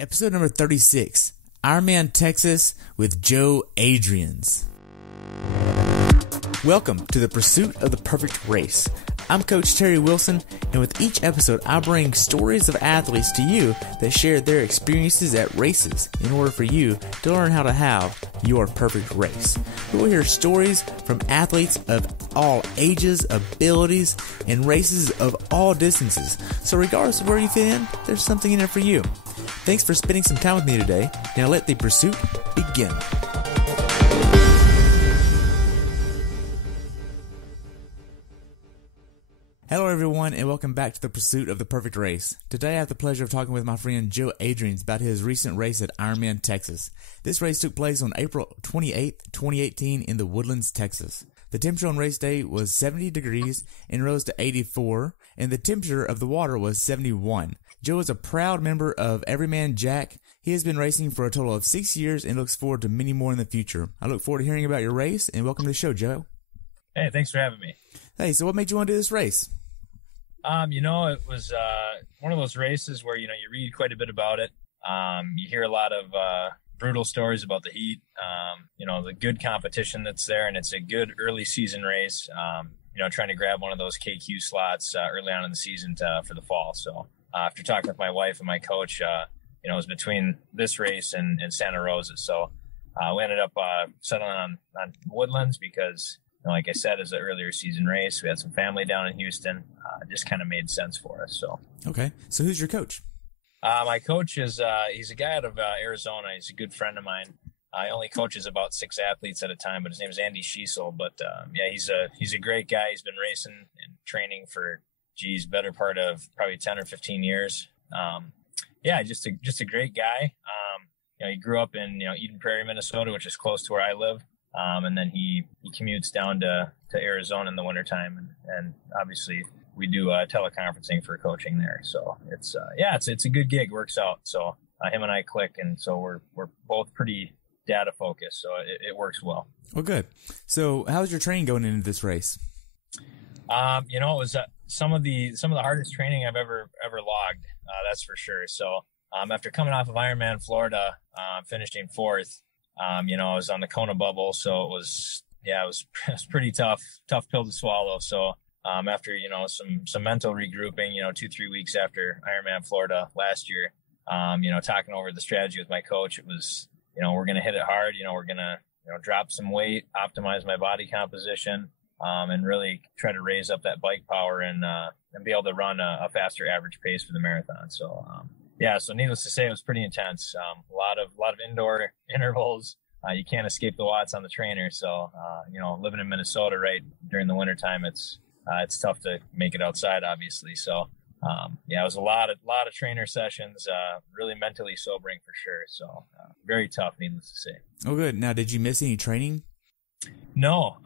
Episode number 36, Ironman Texas with Joe Adriaens. Welcome to the pursuit of the perfect race. I'm Coach Terry Wilson, and with each episode, I bring stories of athletes to you that share their experiences at races in order for you to learn how to have your perfect race. We will hear stories from athletes of all ages, abilities, and races of all distances. So regardless of where you fit in, there's something in it for you. Thanks for spending some time with me today. Now let the pursuit begin. Hello everyone, and welcome back to the pursuit of the perfect race. Today I have the pleasure of talking with my friend Joe Adriaens about his recent race at Ironman Texas. This race took place on April 28th, 2018 in the Woodlands, Texas. The temperature on race day was 70 degrees and rose to 84, and the temperature of the water was 71. Joe is a proud member of Everyman Jack. He has been racing for a total of 6 years and looks forward to many more in the future. I look forward to hearing about your race, and welcome to the show, Joe. Hey, thanks for having me. Hey, so what made you want to do this race? It was one of those races where, you read quite a bit about it. You hear a lot of brutal stories about the heat, the good competition that's there, and it's a good early season race, trying to grab one of those KQ slots early on in the season for the fall. So after talking with my wife and my coach, it was between this race and Santa Rosa. So we ended up settling on Woodlands because, like I said, it's an earlier season race. We had some family down in Houston. It just kind of made sense for us. So okay. So who's your coach? My coach is he's a guy out of Arizona. He's a good friend of mine. He only coaches about 6 athletes at a time, but his name is Andy Schiesel. But he's a great guy. He's been racing and training for better part of probably 10 or 15 years. Just a great guy. He grew up in Eden Prairie, Minnesota, which is close to where I live. And then he commutes down to Arizona in the wintertime. And obviously we do teleconferencing for coaching there. So it's a good gig, works out. So him and I click. And so we're both pretty data focused. So it works well. Well, good. So how's your training going into this race? It was some of the hardest training I've ever logged. That's for sure. So after coming off of Ironman Florida, finishing 4th, I was on the Kona bubble, so it was pretty tough pill to swallow. So, after, some mental regrouping, 2-3 weeks after Ironman Florida last year, talking over the strategy with my coach, it was, we're going to hit it hard. We're going to, drop some weight, optimize my body composition, and really try to raise up that bike power and be able to run a faster average pace for the marathon. So, so needless to say, it was pretty intense. A lot of indoor intervals. You can't escape the watts on the trainer. So, living in Minnesota right during the wintertime, it's tough to make it outside, obviously. So, it was a lot of trainer sessions, really mentally sobering for sure. So, very tough, needless to say. Oh, good. Now, did you miss any training? No,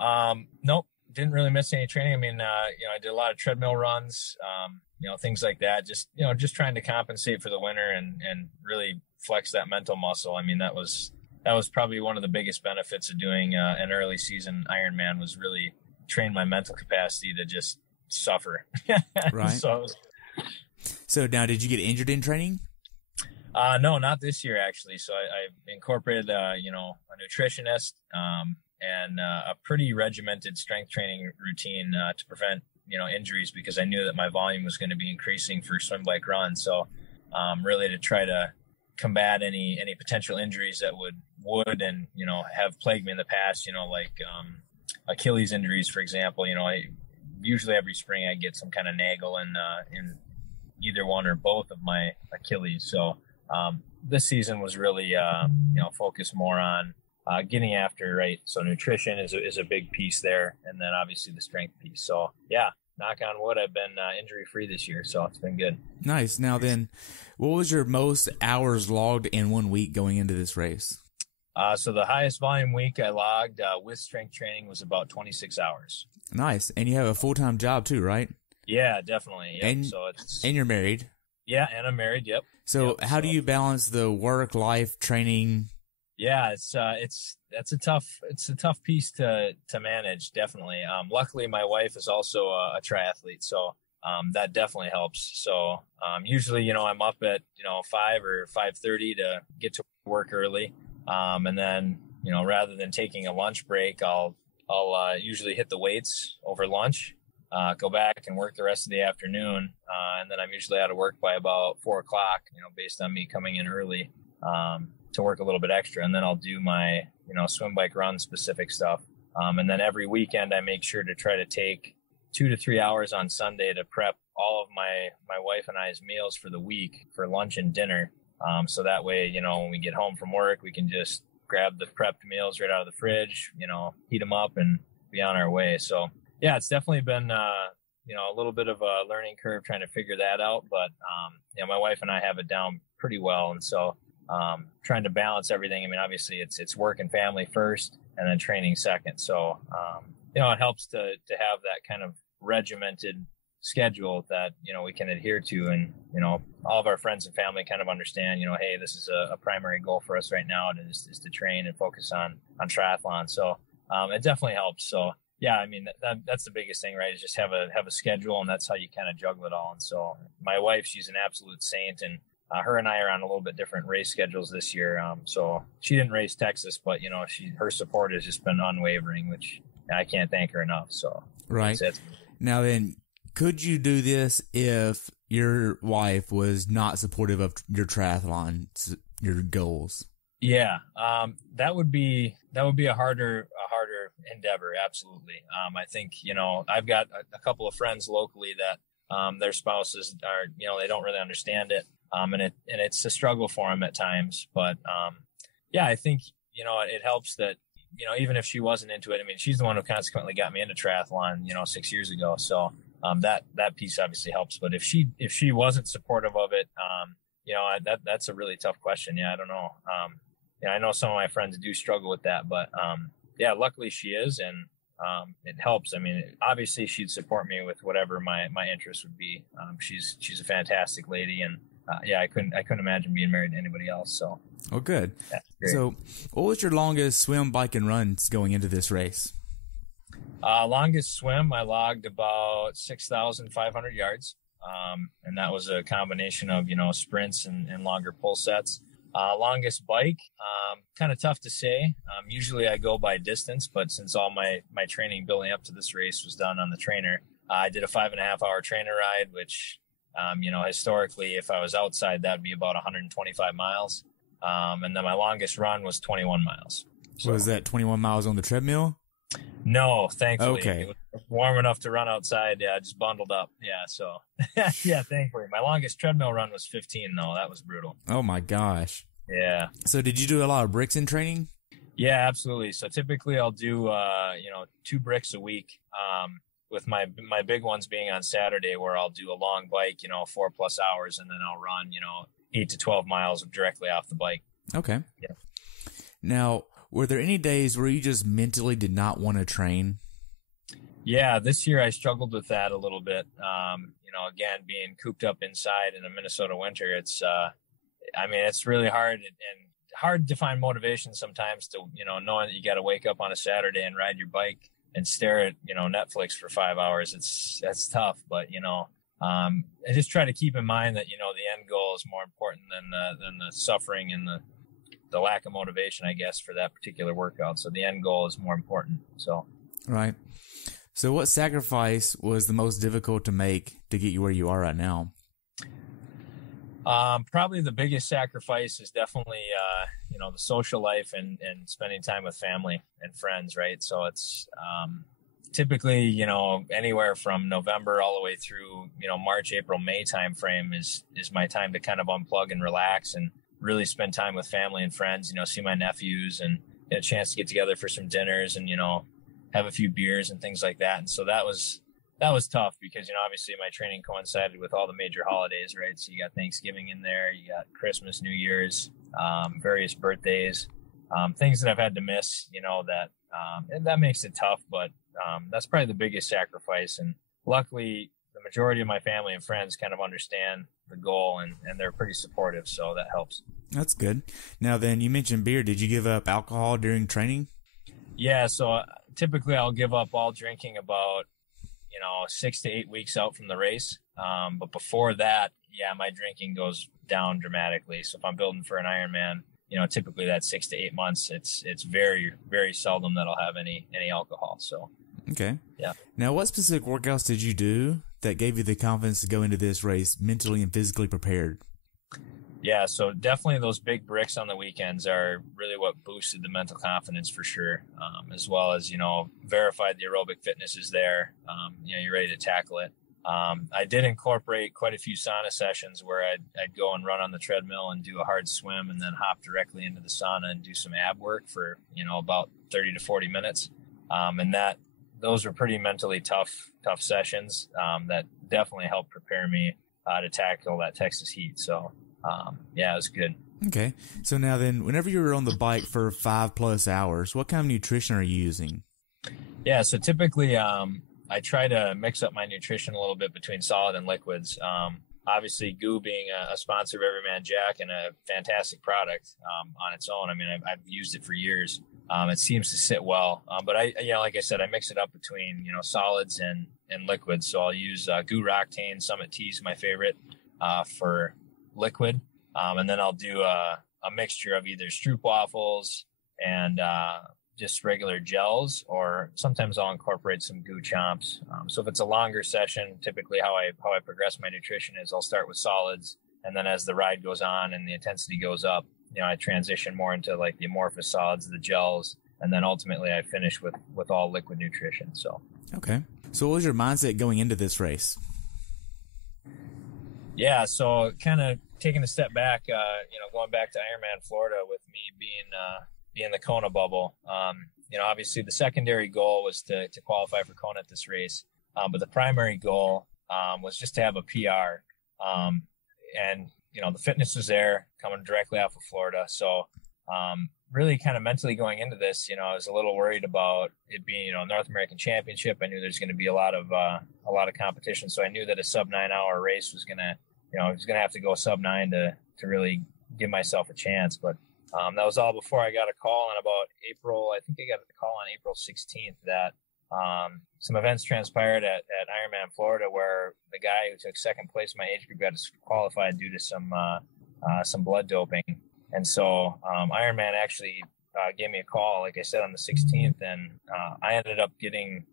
nope. Didn't really miss any training. I mean, I did a lot of treadmill runs, things like that. Just trying to compensate for the winter and really flex that mental muscle. I mean, that was probably one of the biggest benefits of doing an early season Ironman was really train my mental capacity to just suffer. Right. So now, did you get injured in training? No, not this year actually. So I incorporated, a nutritionist, and a pretty regimented strength training routine to prevent, injuries, because I knew that my volume was going to be increasing for swim, bike, run. So really to try to combat any potential injuries that would and, have plagued me in the past, like Achilles injuries, for example. Usually every spring I get some kind of naggle in either one or both of my Achilles. So this season was really, focused more on getting after, right? So nutrition is a big piece there. And then obviously the strength piece. So yeah, knock on wood, I've been injury free this year. So it's been good. Nice. Now then, what was your most hours logged in 1 week going into this race? So the highest volume week I logged with strength training was about 26 hours. Nice. And you have a full-time job too, right? Yeah, definitely. Yep. And you're married. Yeah. And I'm married. Yep. So how do you balance the work, life, training? Yeah, it's a tough piece to manage, definitely. Luckily my wife is also a triathlete, so that definitely helps. So usually, you know, I'm up at, you know, 5 or 5:30 to get to work early. And then, you know, rather than taking a lunch break, I'll usually hit the weights over lunch, go back and work the rest of the afternoon. And then I'm usually out of work by about 4 o'clock, you know, based on me coming in early to work a little bit extra. And then I'll do my, you know, swim, bike, run specific stuff. And then every weekend I make sure to try to take 2 to 3 hours on Sunday to prep all of my wife and I's meals for the week for lunch and dinner. So that way, you know, when we get home from work, we can just grab the prepped meals right out of the fridge, you know, heat them up and be on our way. So yeah, it's definitely been, you know, a little bit of a learning curve trying to figure that out. But, you know, my wife and I have it down pretty well. And so trying to balance everything. I mean, obviously it's work and family first and then training second. So, you know, it helps to have that kind of regimented schedule that, you know, we can adhere to. And, you know, all of our friends and family kind of understand, you know, hey, this is a primary goal for us right now is to train and focus on triathlon. So it definitely helps. So yeah, I mean, that's the biggest thing, right? Is just have a schedule, and that's how you kind of juggle it all. And so my wife, she's an absolute saint, and her and I are on a little bit different race schedules this year. So she didn't race Texas, but, you know, her support has just been unwavering, which I can't thank her enough. So right. Now then, could you do this if your wife was not supportive of your triathlon, your goals? Yeah, that would be a harder endeavor. Absolutely. I think, you know, I've got a couple of friends locally that their spouses are, you know, they don't really understand it. And it's a struggle for them at times. But yeah, I think, you know, it helps that, you know, even if she wasn't into it, I mean, she's the one who consequently got me into triathlon, you know, 6 years ago. So that piece obviously helps. But if she wasn't supportive of it, you know, that's a really tough question. Yeah, I don't know. Yeah, I know some of my friends do struggle with that, but yeah, luckily she is, and it helps. I mean, obviously she'd support me with whatever my interest would be. She's a fantastic lady, and yeah, I couldn't imagine being married to anybody else. So, oh, good. Yeah, so, what was your longest swim, bike, and runs going into this race? Longest swim, I logged about 6,500 yards, and that was a combination of, you know, sprints and longer pull sets. Longest bike, kind of tough to say. Usually I go by distance, but since all my training building up to this race was done on the trainer, I did a 5.5 hour trainer ride, which, you know, historically, if I was outside, that'd be about 125 miles. And then my longest run was 21 miles. So, was that 21 miles on the treadmill? No, thankfully. Okay. It was warm enough to run outside. Yeah, I just bundled up. Yeah, so yeah, thankfully. My longest treadmill run was 15, though. That was brutal. Oh my gosh. Yeah. So did you do a lot of bricks in training? Yeah, absolutely. So typically I'll do, you know, 2 bricks a week, with my big ones being on Saturday, where I'll do a long bike, you know, 4+ hours, and then I'll run, you know, 8 to 12 miles directly off the bike. Okay. Yeah. Now, were there any days where you just mentally did not want to train? Yeah, this year I struggled with that a little bit. You know, again, being cooped up inside in a Minnesota winter, it's, I mean, it's really hard and hard to find motivation sometimes to, you know, knowing that you got to wake up on a Saturday and ride your bike and stare at, you know, Netflix for 5 hours. That's tough, but, you know, I just try to keep in mind that, you know, the end goal is more important than the suffering and the lack of motivation, I guess, for that particular workout. So the end goal is more important. So, right. So what sacrifice was the most difficult to make to get you where you are right now? Probably the biggest sacrifice is definitely, you know, the social life and spending time with family and friends, right? So it's typically, you know, anywhere from November all the way through, you know, March, April, May timeframe is my time to kind of unplug and relax and really spend time with family and friends, you know, see my nephews and get a chance to get together for some dinners and, you know, have a few beers and things like that. And so that was tough because, you know, obviously my training coincided with all the major holidays, right? So you got Thanksgiving in there, you got Christmas, New Year's, various birthdays, things that I've had to miss, you know, that makes it tough, but that's probably the biggest sacrifice. And luckily the majority of my family and friends kind of understand the goal and they're pretty supportive. So that helps. That's good. Now then, you mentioned beer. Did you give up alcohol during training? Yeah. So typically I'll give up all drinking about 6 to 8 weeks out from the race. But before that, my drinking goes down dramatically. So if I'm building for an Ironman, typically that's 6 to 8 months. It's very, very seldom that I'll have any alcohol. So. Okay. Yeah. Now, what specific workouts did you do that gave you the confidence to go into this race mentally and physically prepared? Yeah, so definitely those big bricks on the weekends are really what boosted the mental confidence for sure, as well as, verified the aerobic fitness is there. You're ready to tackle it. I did incorporate quite a few sauna sessions where I'd go and run on the treadmill and do a hard swim and then hop directly into the sauna and do some ab work for, about 30 to 40 minutes. And those were pretty mentally tough sessions that definitely helped prepare me to tackle that Texas heat. So, it was good. Okay. So now then, whenever you're on the bike for 5+ hours, what kind of nutrition are you using? Yeah, so typically I try to mix up my nutrition a little bit between solid and liquids. Obviously, GU being a sponsor of Everyman Jack and a fantastic product on its own. I mean, I've used it for years. It seems to sit well. But like I said, I mix it up between, solids and liquids. So I'll use GU Roctane Summit Tea is my favorite for liquid. And then I'll do a mixture of either Stroop waffles and just regular gels, or sometimes I'll incorporate some GU chomps. So if it's a longer session, typically how I progress my nutrition is I'll start with solids, and then as the ride goes on and the intensity goes up, I transition more into like the amorphous solids, the gels, and then ultimately I finish with all liquid nutrition. So okay. So what was your mindset going into this race? Yeah, so kind of taking a step back, going back to Ironman Florida with me being the Kona bubble. Obviously the secondary goal was to qualify for Kona at this race, but the primary goal was just to have a PR. And the fitness was there coming directly off of Florida. So really kind of mentally going into this, I was a little worried about it being, North American Championship. I knew there's going to be a lot of competition. So I knew that a sub 9 hour race was going to, I was going to have to go sub 9 to really give myself a chance. But that was all before I got a call on about April. I think I got a call on April 16th that some events transpired at Ironman Florida where the guy who took second place in my age group got disqualified due to some blood doping. And so Ironman actually gave me a call, like I said, on the 16th, and I ended up getting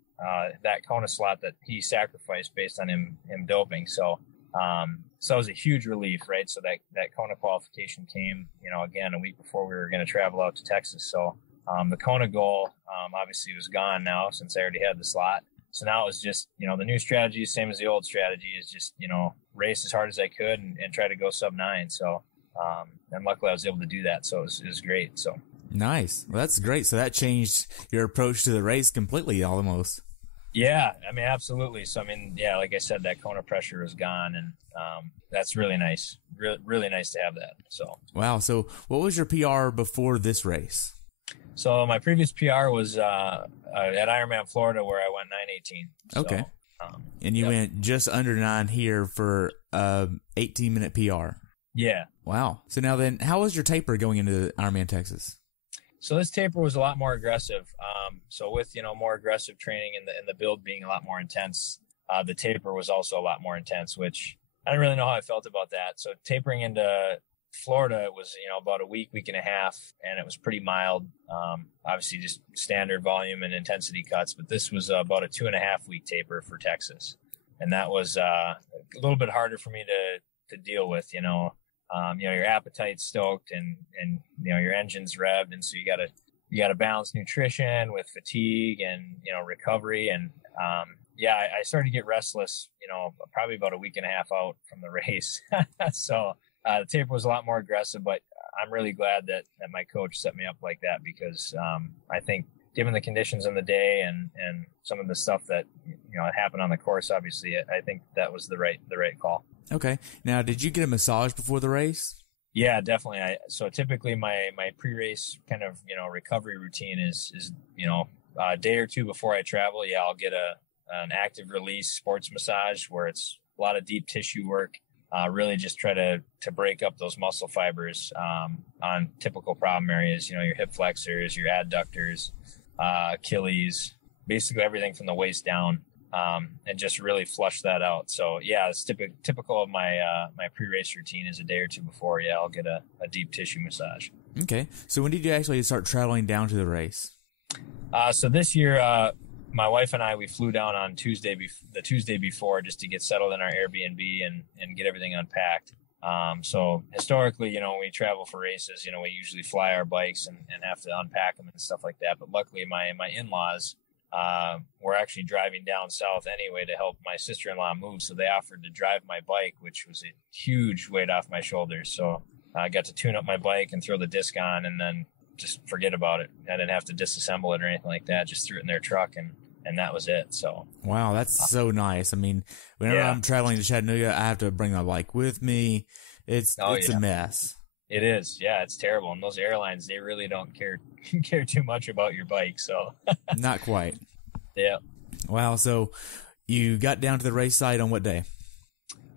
that Kona slot that he sacrificed based on him doping. So it was a huge relief, right? So that Kona qualification came, again, a week before we were going to travel out to Texas. So the Kona goal obviously was gone now since I already had the slot. So now it was just, the new strategy, same as the old strategy, is just, race as hard as I could and try to go sub 9. So, and luckily I was able to do that. So it was great. So nice. Well, that's great. So that changed your approach to the race completely almost. Yeah, I mean, absolutely. So, I mean, yeah, like I said, that Kona pressure is gone, and that's really nice. Really nice to have that. So, wow. So what was your PR before this race? So my previous PR was at Ironman Florida, where I went 9:18. So, okay. And you went just under 9 here for 18-minute PR. Yeah. Wow. So now then, how was your taper going into Ironman Texas? So this taper was a lot more aggressive. So with, more aggressive training and the build being a lot more intense, the taper was also a lot more intense, which I didn't really know how I felt about that. So tapering into Florida, it was, about a week and a half, and it was pretty mild. Obviously just standard volume and intensity cuts, but this was about a 2.5 week taper for Texas. And that was a little bit harder for me to deal with, your appetite's stoked and your engine's revved. And so you gotta balance nutrition with fatigue and, recovery. And, I started to get restless, probably about a week and a half out from the race. So, the taper was a lot more aggressive, but I'm really glad that my coach set me up like that because, I think given the conditions in the day and some of the stuff that, happened on the course, obviously, I think that was the right call. Okay. Now, did you get a massage before the race? Yeah, definitely. So typically my pre-race kind of, recovery routine is a day or two before I travel. Yeah, I'll get an active release sports massage where it's a lot of deep tissue work. Really just try to break up those muscle fibers on typical problem areas, your hip flexors, your adductors, Achilles, basically everything from the waist down. and just really flush that out. So yeah, it's typical of my my pre-race routine is a day or two before. Yeah, I'll get a deep tissue massage. Okay. So when did you actually start traveling down to the race? So this year, my wife and I, we flew down on the Tuesday before, just to get settled in our Airbnb and get everything unpacked. So historically, when we travel for races, we usually fly our bikes and have to unpack them and stuff like that. But luckily my in-laws, were actually driving down south anyway to help my sister-in-law move. So they offered to drive my bike, which was a huge weight off my shoulders. So I got to tune up my bike and throw the disc on and then just forget about it. I didn't have to disassemble it or anything like that. Just threw it in their truck and that was it. So wow, that's so nice. I mean, whenever I'm traveling to Chattanooga, I have to bring my bike with me. It's a mess. It is. Yeah, it's terrible. And those airlines, they really don't care too much about your bike. So not quite. Yeah. Wow. So you got down to the race site on what day?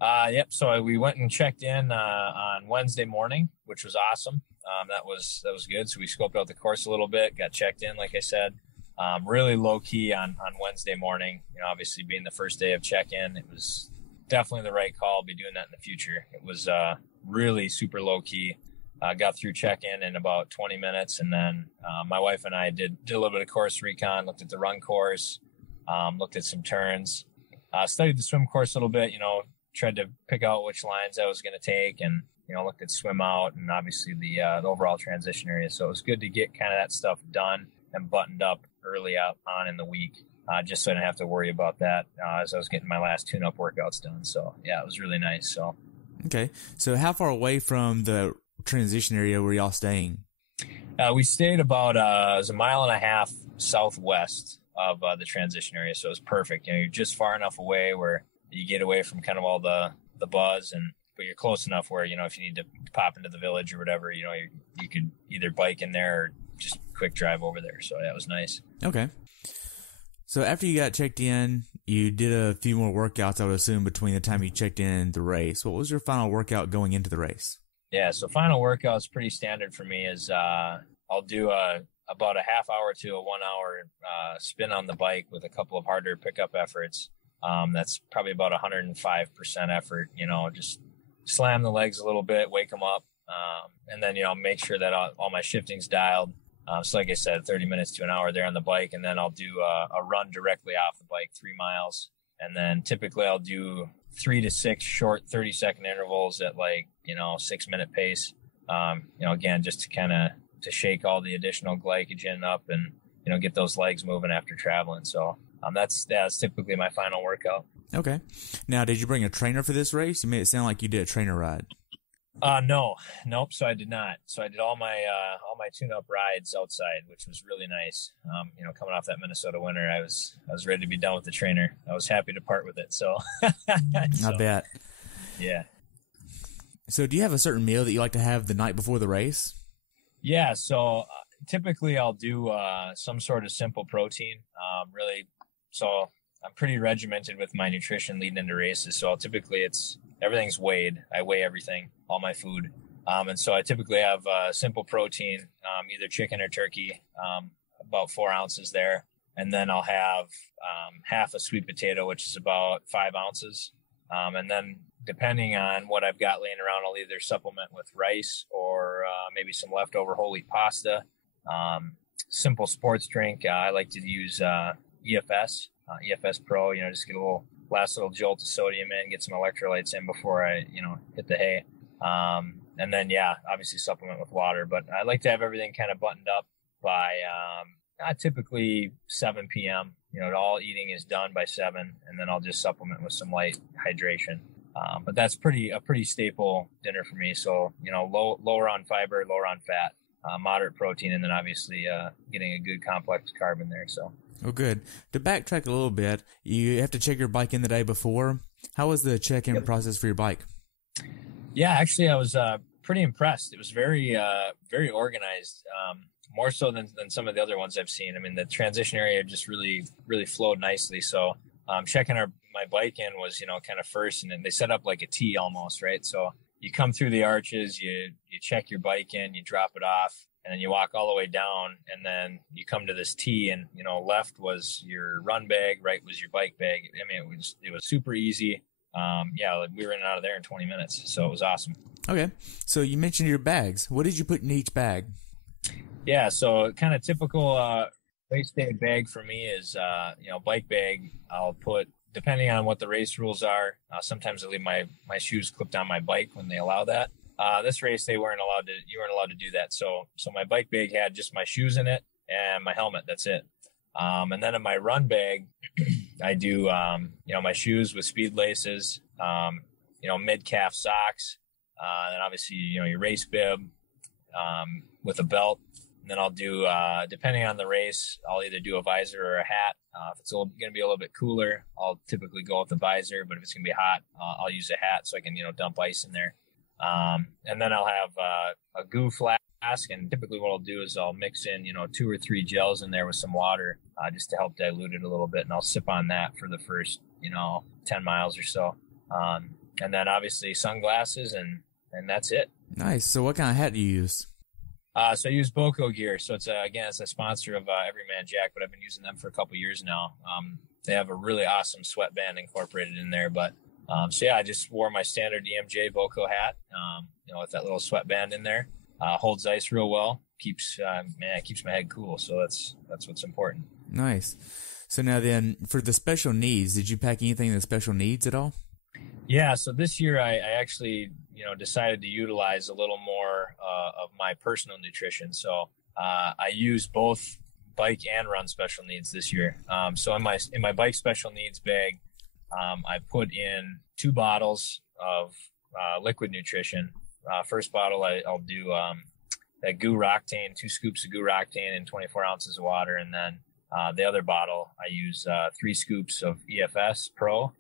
Yep. So we went and checked in on Wednesday morning, which was awesome. That was good. So we scoped out the course a little bit, got checked in, like I said. Really low key on Wednesday morning. Obviously being the first day of check-in, it was definitely the right call. I'll be doing that in the future. It was really super low key. Got through check-in in about 20 minutes, and then my wife and I did a little bit of course recon, looked at the run course, looked at some turns, studied the swim course a little bit, tried to pick out which lines I was going to take, and looked at swim out and obviously the overall transition area. So it was good to get kind of that stuff done and buttoned up early on in the week, just so I didn't have to worry about that as I was getting my last tune-up workouts done. So yeah, it was really nice. So okay, so how far away from the transition area were y'all staying? We stayed about it was a mile and a half southwest of the transition area, so it was perfect. You're just far enough away where you get away from kind of all the buzz, but you're close enough where if you need to pop into the village or whatever, you could either bike in there or just quick drive over there. So that was nice. Okay. So after you got checked in, you did a few more workouts, I would assume, between the time you checked in and the race. What was your final workout going into the race? Yeah, so final workout is pretty standard for me. Is I'll do about a half hour to a 1 hour spin on the bike with a couple of harder pickup efforts. That's probably about 105% effort. Just slam the legs a little bit, wake them up, and then make sure that all my shifting's dialed. So like I said, 30 minutes to an hour there on the bike, and then I'll do a run directly off the bike, 3 miles. And then typically I'll do 3 to 6 short 30-second intervals at 6-minute pace. Again, just to kind of to shake all the additional glycogen up and, get those legs moving after traveling. So that's typically my final workout. Okay. Now, did you bring a trainer for this race? You made it sound like you did a trainer ride. Nope. So I did not. So I did all my tune-up rides outside, which was really nice. Coming off that Minnesota winter, I was ready to be done with the trainer. I was happy to part with it. So, I bet. Yeah. So do you have a certain meal that you like to have the night before the race? Yeah. So typically I'll do some sort of simple protein. So I'm pretty regimented with my nutrition leading into races. So everything's weighed. I weigh everything, all my food. And so I typically have simple protein, either chicken or turkey, about 4 ounces there. And then I'll have half a sweet potato, which is about 5 ounces. And then depending on what I've got laying around, I'll either supplement with rice or maybe some leftover whole wheat pasta. Simple sports drink. I like to use EFS Pro, just get a last little jolt of sodium in, get some electrolytes in before I, hit the hay. And then, obviously supplement with water, but I like to have everything kind of buttoned up by, typically 7 p.m. All eating is done by 7, and then I'll just supplement with some light hydration. But that's a pretty staple dinner for me. So, lower on fiber, lower on fat, moderate protein, and then obviously, getting a good complex carb in there. So. Oh, good. To backtrack a little bit, you have to check your bike in the day before. How was the check-in process for your bike? Yeah, actually, I was pretty impressed. It was very, very organized, more so than some of the other ones I've seen. I mean, the transition area just really, really flowed nicely. So checking my bike in was, kind of first, and then they set up like a T almost, right? So you come through the arches, you check your bike in, you drop it off, and then you walk all the way down, and then you come to this T, and left was your run bag, right was your bike bag. I mean, it was super easy. Like we were in and out of there in 20 minutes, so it was awesome. Okay, so you mentioned your bags. What did you put in each bag? Yeah, so kind of typical race day bag for me is bike bag. I'll put, depending on what the race rules are, sometimes I leave my shoes clipped on my bike when they allow that. This race you weren't allowed to do that. So my bike bag had just my shoes in it and my helmet. That's it. And then in my run bag, I do my shoes with speed laces, mid calf socks, and then obviously your race bib with a belt. And then I'll do, depending on the race, I'll either do a visor or a hat. If it's going to be a little bit cooler, I'll typically go with the visor. But if it's going to be hot, I'll use a hat so I can dump ice in there. And then I'll have a goo flask, and typically what I'll do is I'll mix in 2 or 3 gels in there with some water, just to help dilute it a little bit, and I'll sip on that for the first 10 miles or so. And then obviously sunglasses, and that's it. Nice. So what kind of hat do you use? So I use Boco gear. So it's a sponsor of Everyman Jack, but I've been using them for a couple years now. They have a really awesome sweatband incorporated in there, but I just wore my standard EMJ Boco hat, with that little sweatband in there. Holds ice real well. Keeps my head cool. So that's what's important. Nice. So now then, for the special needs, did you pack anything in the special needs at all? Yeah. So this year I actually, decided to utilize a little more of my personal nutrition. So I use both bike and run special needs this year. So in my bike special needs bag, I put in 2 bottles of liquid nutrition. First bottle, I'll do that Goo Roctane, 2 scoops of Goo Roctane and 24 ounces of water. And then the other bottle, I use 3 scoops of EFS Pro,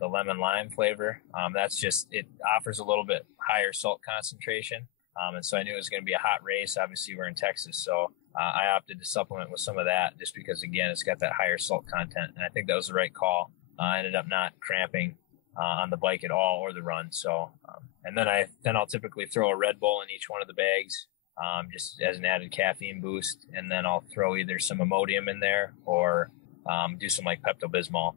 the lemon lime flavor. It offers a little bit higher salt concentration. And so I knew it was going to be a hot race. Obviously, we're in Texas, so I opted to supplement with some of that just because, again, it's got that higher salt content. And I think that was the right call. I ended up not cramping on the bike at all or the run. So, and then I'll typically throw a Red Bull in each one of the bags, just as an added caffeine boost. And then I'll throw either some Imodium in there or do some like Pepto-Bismol.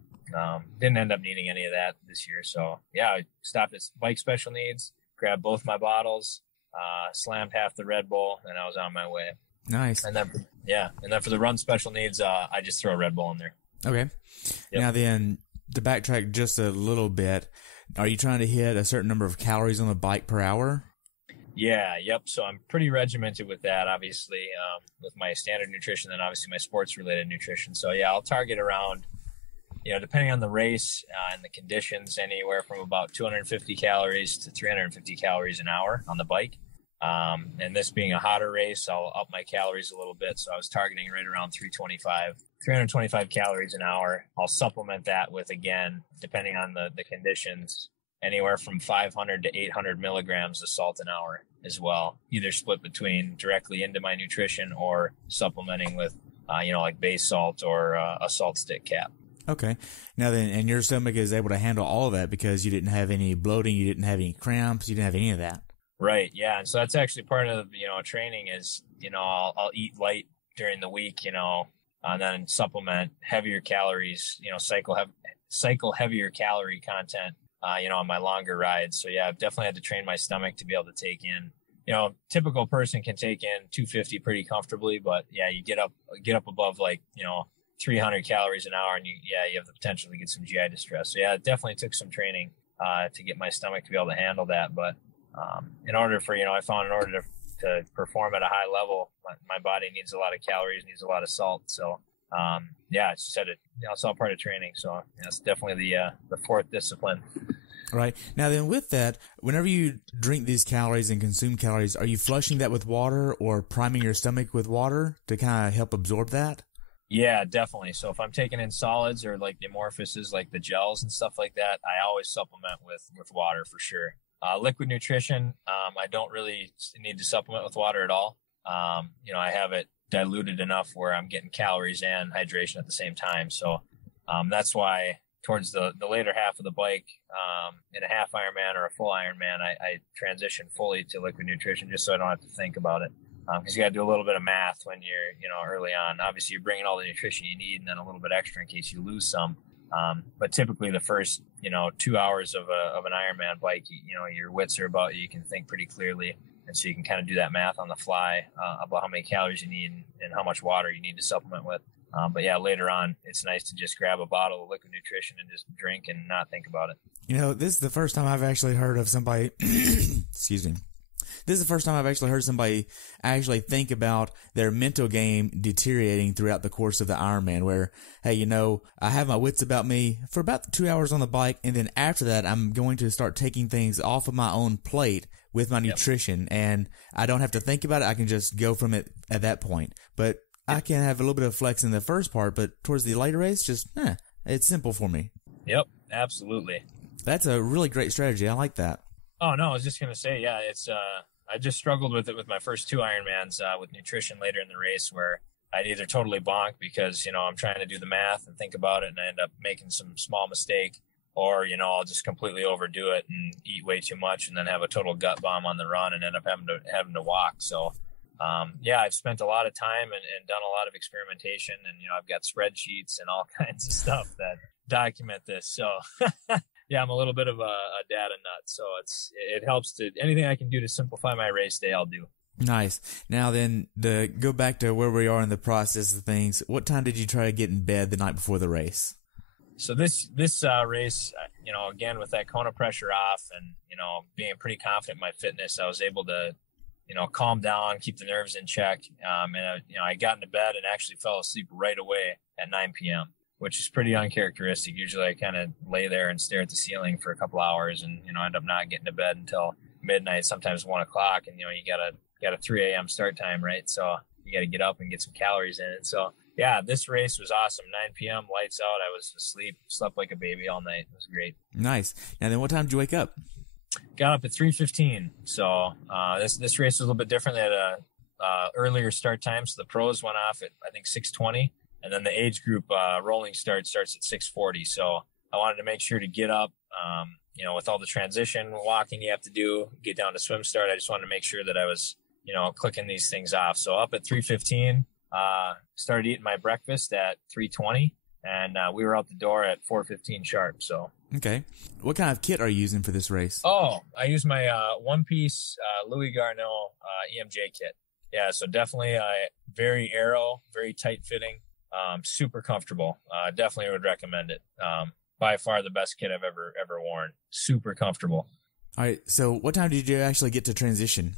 Didn't end up needing any of that this year. So yeah, I stopped at bike special needs, grabbed both my bottles, slammed half the Red Bull, and I was on my way. Nice. And then for the run special needs, I just throw a Red Bull in there. Okay. Yep. Now then, to backtrack just a little bit, are you trying to hit a certain number of calories on the bike per hour? Yeah, yep. So I'm pretty regimented with that, obviously, with my standard nutrition and obviously my sports-related nutrition. So yeah, I'll target around, depending on the race and the conditions, anywhere from about 250 calories to 350 calories an hour on the bike. And this being a hotter race, I'll up my calories a little bit. So I was targeting right around 325 calories an hour. I'll supplement that with, again, depending on the conditions, anywhere from 500 to 800 milligrams of salt an hour as well, either split between directly into my nutrition or supplementing with, like base salt or a salt stick cap. Okay. Now then, and your stomach is able to handle all of that because you didn't have any bloating, you didn't have any cramps, you didn't have any of that. Right. Yeah. And so that's actually part of, training is, I'll eat light during the week, and then supplement heavier calories, cycle heavier calorie content, on my longer rides. So yeah, I've definitely had to train my stomach to be able to take in, typical person can take in 250 pretty comfortably, but yeah, you get up above 300 calories an hour and you have the potential to get some GI distress. So yeah, it definitely took some training, to get my stomach to be able to handle that. But, I found in order to perform at a high level, my body needs a lot of calories, needs a lot of salt. So, it's all part of training. So it's definitely the fourth discipline. Right. Now then with that, whenever you drink these calories and consume calories, are you flushing that with water or priming your stomach with water to kind of help absorb that? Yeah, definitely. So if I'm taking in solids or like the amorphuses, like the gels and stuff like that, I always supplement with water for sure. Liquid nutrition, I don't really need to supplement with water at all. I have it diluted enough where I'm getting calories and hydration at the same time. So that's why towards the later half of the bike, in a half Ironman or a full Ironman, I transition fully to liquid nutrition just so I don't have to think about it. because you got to do a little bit of math when you're, early on. Obviously, you're bringing all the nutrition you need and then a little bit extra in case you lose some. But typically the first, 2 hours of an Ironman bike, your wits are about you. You can think pretty clearly. And so you can kind of do that math on the fly about how many calories you need and how much water you need to supplement with. But yeah, later on, it's nice to just grab a bottle of liquid nutrition and just drink and not think about it. This is the first time I've actually heard of somebody, excuse me. This is the first time I've actually heard somebody actually think about their mental game deteriorating throughout the course of the Ironman where, hey, I have my wits about me for about 2 hours on the bike. And then after that, I'm going to start taking things off of my own plate with my nutrition. And I don't have to think about it. I can just go from it at that point. But I can have a little bit of flex in the first part, but towards the later race, it's simple for me. Yep, absolutely. That's a really great strategy. I like that. Oh, no, I was just going to say, yeah, it's I just struggled with it with my first 2 Ironmans with nutrition later in the race where I'd either totally bonk because, I'm trying to do the math and think about it and I end up making some small mistake or, I'll just completely overdo it and eat way too much and then have a total gut bomb on the run and end up having to walk. So, I've spent a lot of time and done a lot of experimentation and, I've got spreadsheets and all kinds of stuff that document this. So yeah, I'm a little bit of a data nut. So it helps to anything I can do to simplify my race day, I'll do. Nice. Now then, to go back to where we are in the process of things, what time did you try to get in bed the night before the race? So this race, again, with that Kona pressure off and, being pretty confident in my fitness, I was able to, calm down, keep the nerves in check. I got into bed and actually fell asleep right away at 9 p.m., which is pretty uncharacteristic. Usually I kind of lay there and stare at the ceiling for a couple hours and, end up not getting to bed until midnight, sometimes 1 o'clock. And, you got a 3 a.m. start time, right? So you got to get up and get some calories in it. So yeah, this race was awesome. 9 p.m. lights out. I was asleep, slept like a baby all night. It was great. Nice. And then what time did you wake up? Got up at 3:15. So this race was a little bit different. They had a earlier start time. So the pros went off at, I think, 6:20. And then the age group rolling start starts at 6:40. So I wanted to make sure to get up, with all the transition walking you have to do, get down to swim start. I just wanted to make sure that I was, clicking these things off. So up at 3:15, started eating my breakfast at 3:20, and we were out the door at 4:15 sharp. So okay, what kind of kit are you using for this race? Oh, I use my one-piece Louis Garneau EMJ kit. Yeah, so definitely very aero, very tight-fitting. Super comfortable. Definitely would recommend it. By far the best kit I've ever worn. Super comfortable. All right. So what time did you actually get to transition?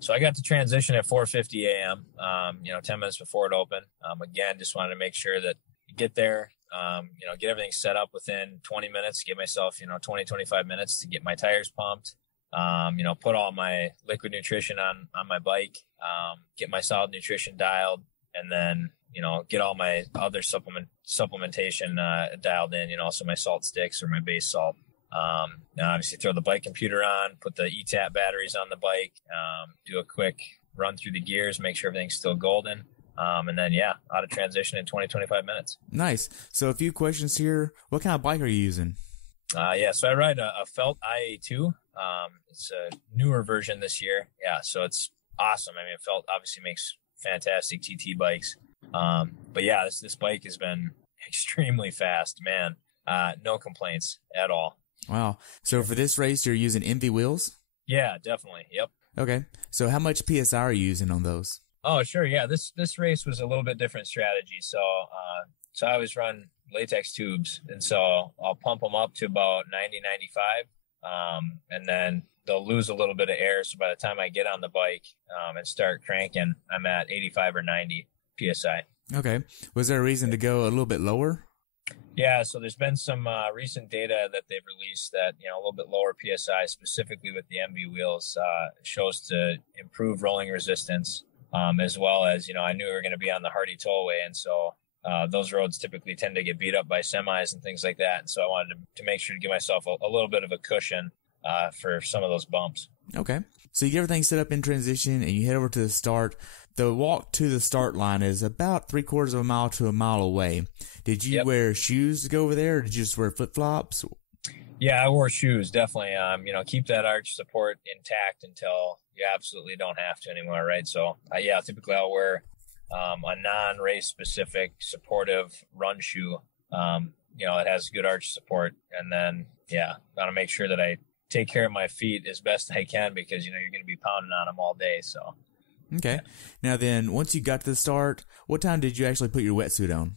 So I got to transition at 4:50 a.m. 10 minutes before it opened. Again, just wanted to make sure that you get there, get everything set up within 20 minutes, give myself, 20, 25 minutes to get my tires pumped, put all my liquid nutrition on my bike, get my solid nutrition dialed, and then, get all my other supplementation dialed in, so my salt sticks or my base salt. Now obviously throw the bike computer on, put the ETAP batteries on the bike, do a quick run through the gears, make sure everything's still golden. And then, out of transition in 20, 25 minutes. Nice. So a few questions here. What kind of bike are you using? So I ride a Felt IA2. It's a newer version this year. Yeah. So it's awesome. I mean, Felt obviously makes fantastic TT bikes. But yeah, this bike has been extremely fast, man. No complaints at all. Wow. So for this race, you're using MV wheels? Yeah, definitely. Yep. Okay. So how much PSI are you using on those? Oh, sure. Yeah. This race was a little bit different strategy. So I always run latex tubes. And so I'll pump them up to about 90, 95. And then they'll lose a little bit of air. So by the time I get on the bike, and start cranking, I'm at 85 or 90 PSI. Okay. Was there a reason to go a little bit lower? Yeah, so there's been some recent data that they've released that, a little bit lower PSI, specifically with the MV wheels, shows to improve rolling resistance, as well as, I knew we were going to be on the Hardy Tollway. And so those roads typically tend to get beat up by semis and things like that. And so I wanted to make sure to give myself a little bit of a cushion for some of those bumps. Okay. So you get everything set up in transition and you head over to the start. The walk to the start line is about 3/4 of a mile to a mile away. Did you wear shoes to go over there, or did you just wear flip-flops? Yeah, I wore shoes, definitely. Keep that arch support intact until you absolutely don't have to anymore, right? So, typically I'll wear a non-race specific supportive run shoe, that has good arch support. And then, got to make sure that I take care of my feet as best I can because, you're going to be pounding on them all day. So, okay. Now then, once you got to the start, what time did you actually put your wetsuit on?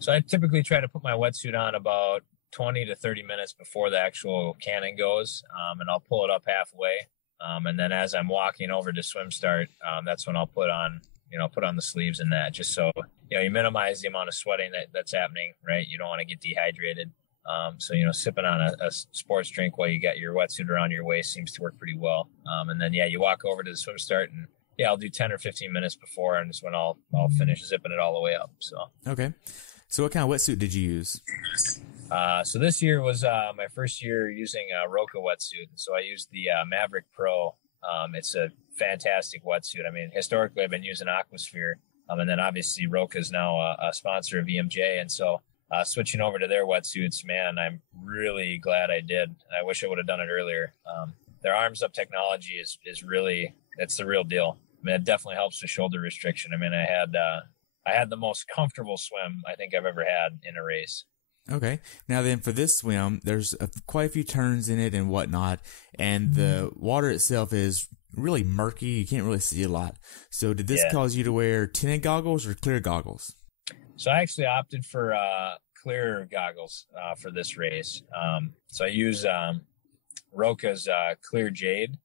So I typically try to put my wetsuit on about 20 to 30 minutes before the actual cannon goes, and I'll pull it up halfway. And then as I'm walking over to swim start, that's when I'll put on the sleeves and that, just so, you minimize the amount of sweating that's happening, right? You don't want to get dehydrated. So, sipping on a sports drink while you got your wetsuit around your waist seems to work pretty well. And then, you walk over to the swim start and, I'll do 10 or 15 minutes before, and it's when I'll finish zipping it all the way up. So, okay. So what kind of wetsuit did you use? So this year was my first year using a Roka wetsuit. So I used the Maverick Pro. It's a fantastic wetsuit. I mean, historically, I've been using Aquasphere. And then obviously Roka is now a sponsor of EMJ. And so switching over to their wetsuits, man, I'm really glad I did. I wish I would have done it earlier. Their arms up technology is really, it's the real deal. I mean, it definitely helps with shoulder restriction. I mean, I had the most comfortable swim I think I've ever had in a race. Okay. Now then, for this swim, there's quite a few turns in it and whatnot, and the water itself is really murky. You can't really see a lot. So did this cause you to wear tinted goggles or clear goggles? So I actually opted for clear goggles for this race. So I use Roka's Clear Jade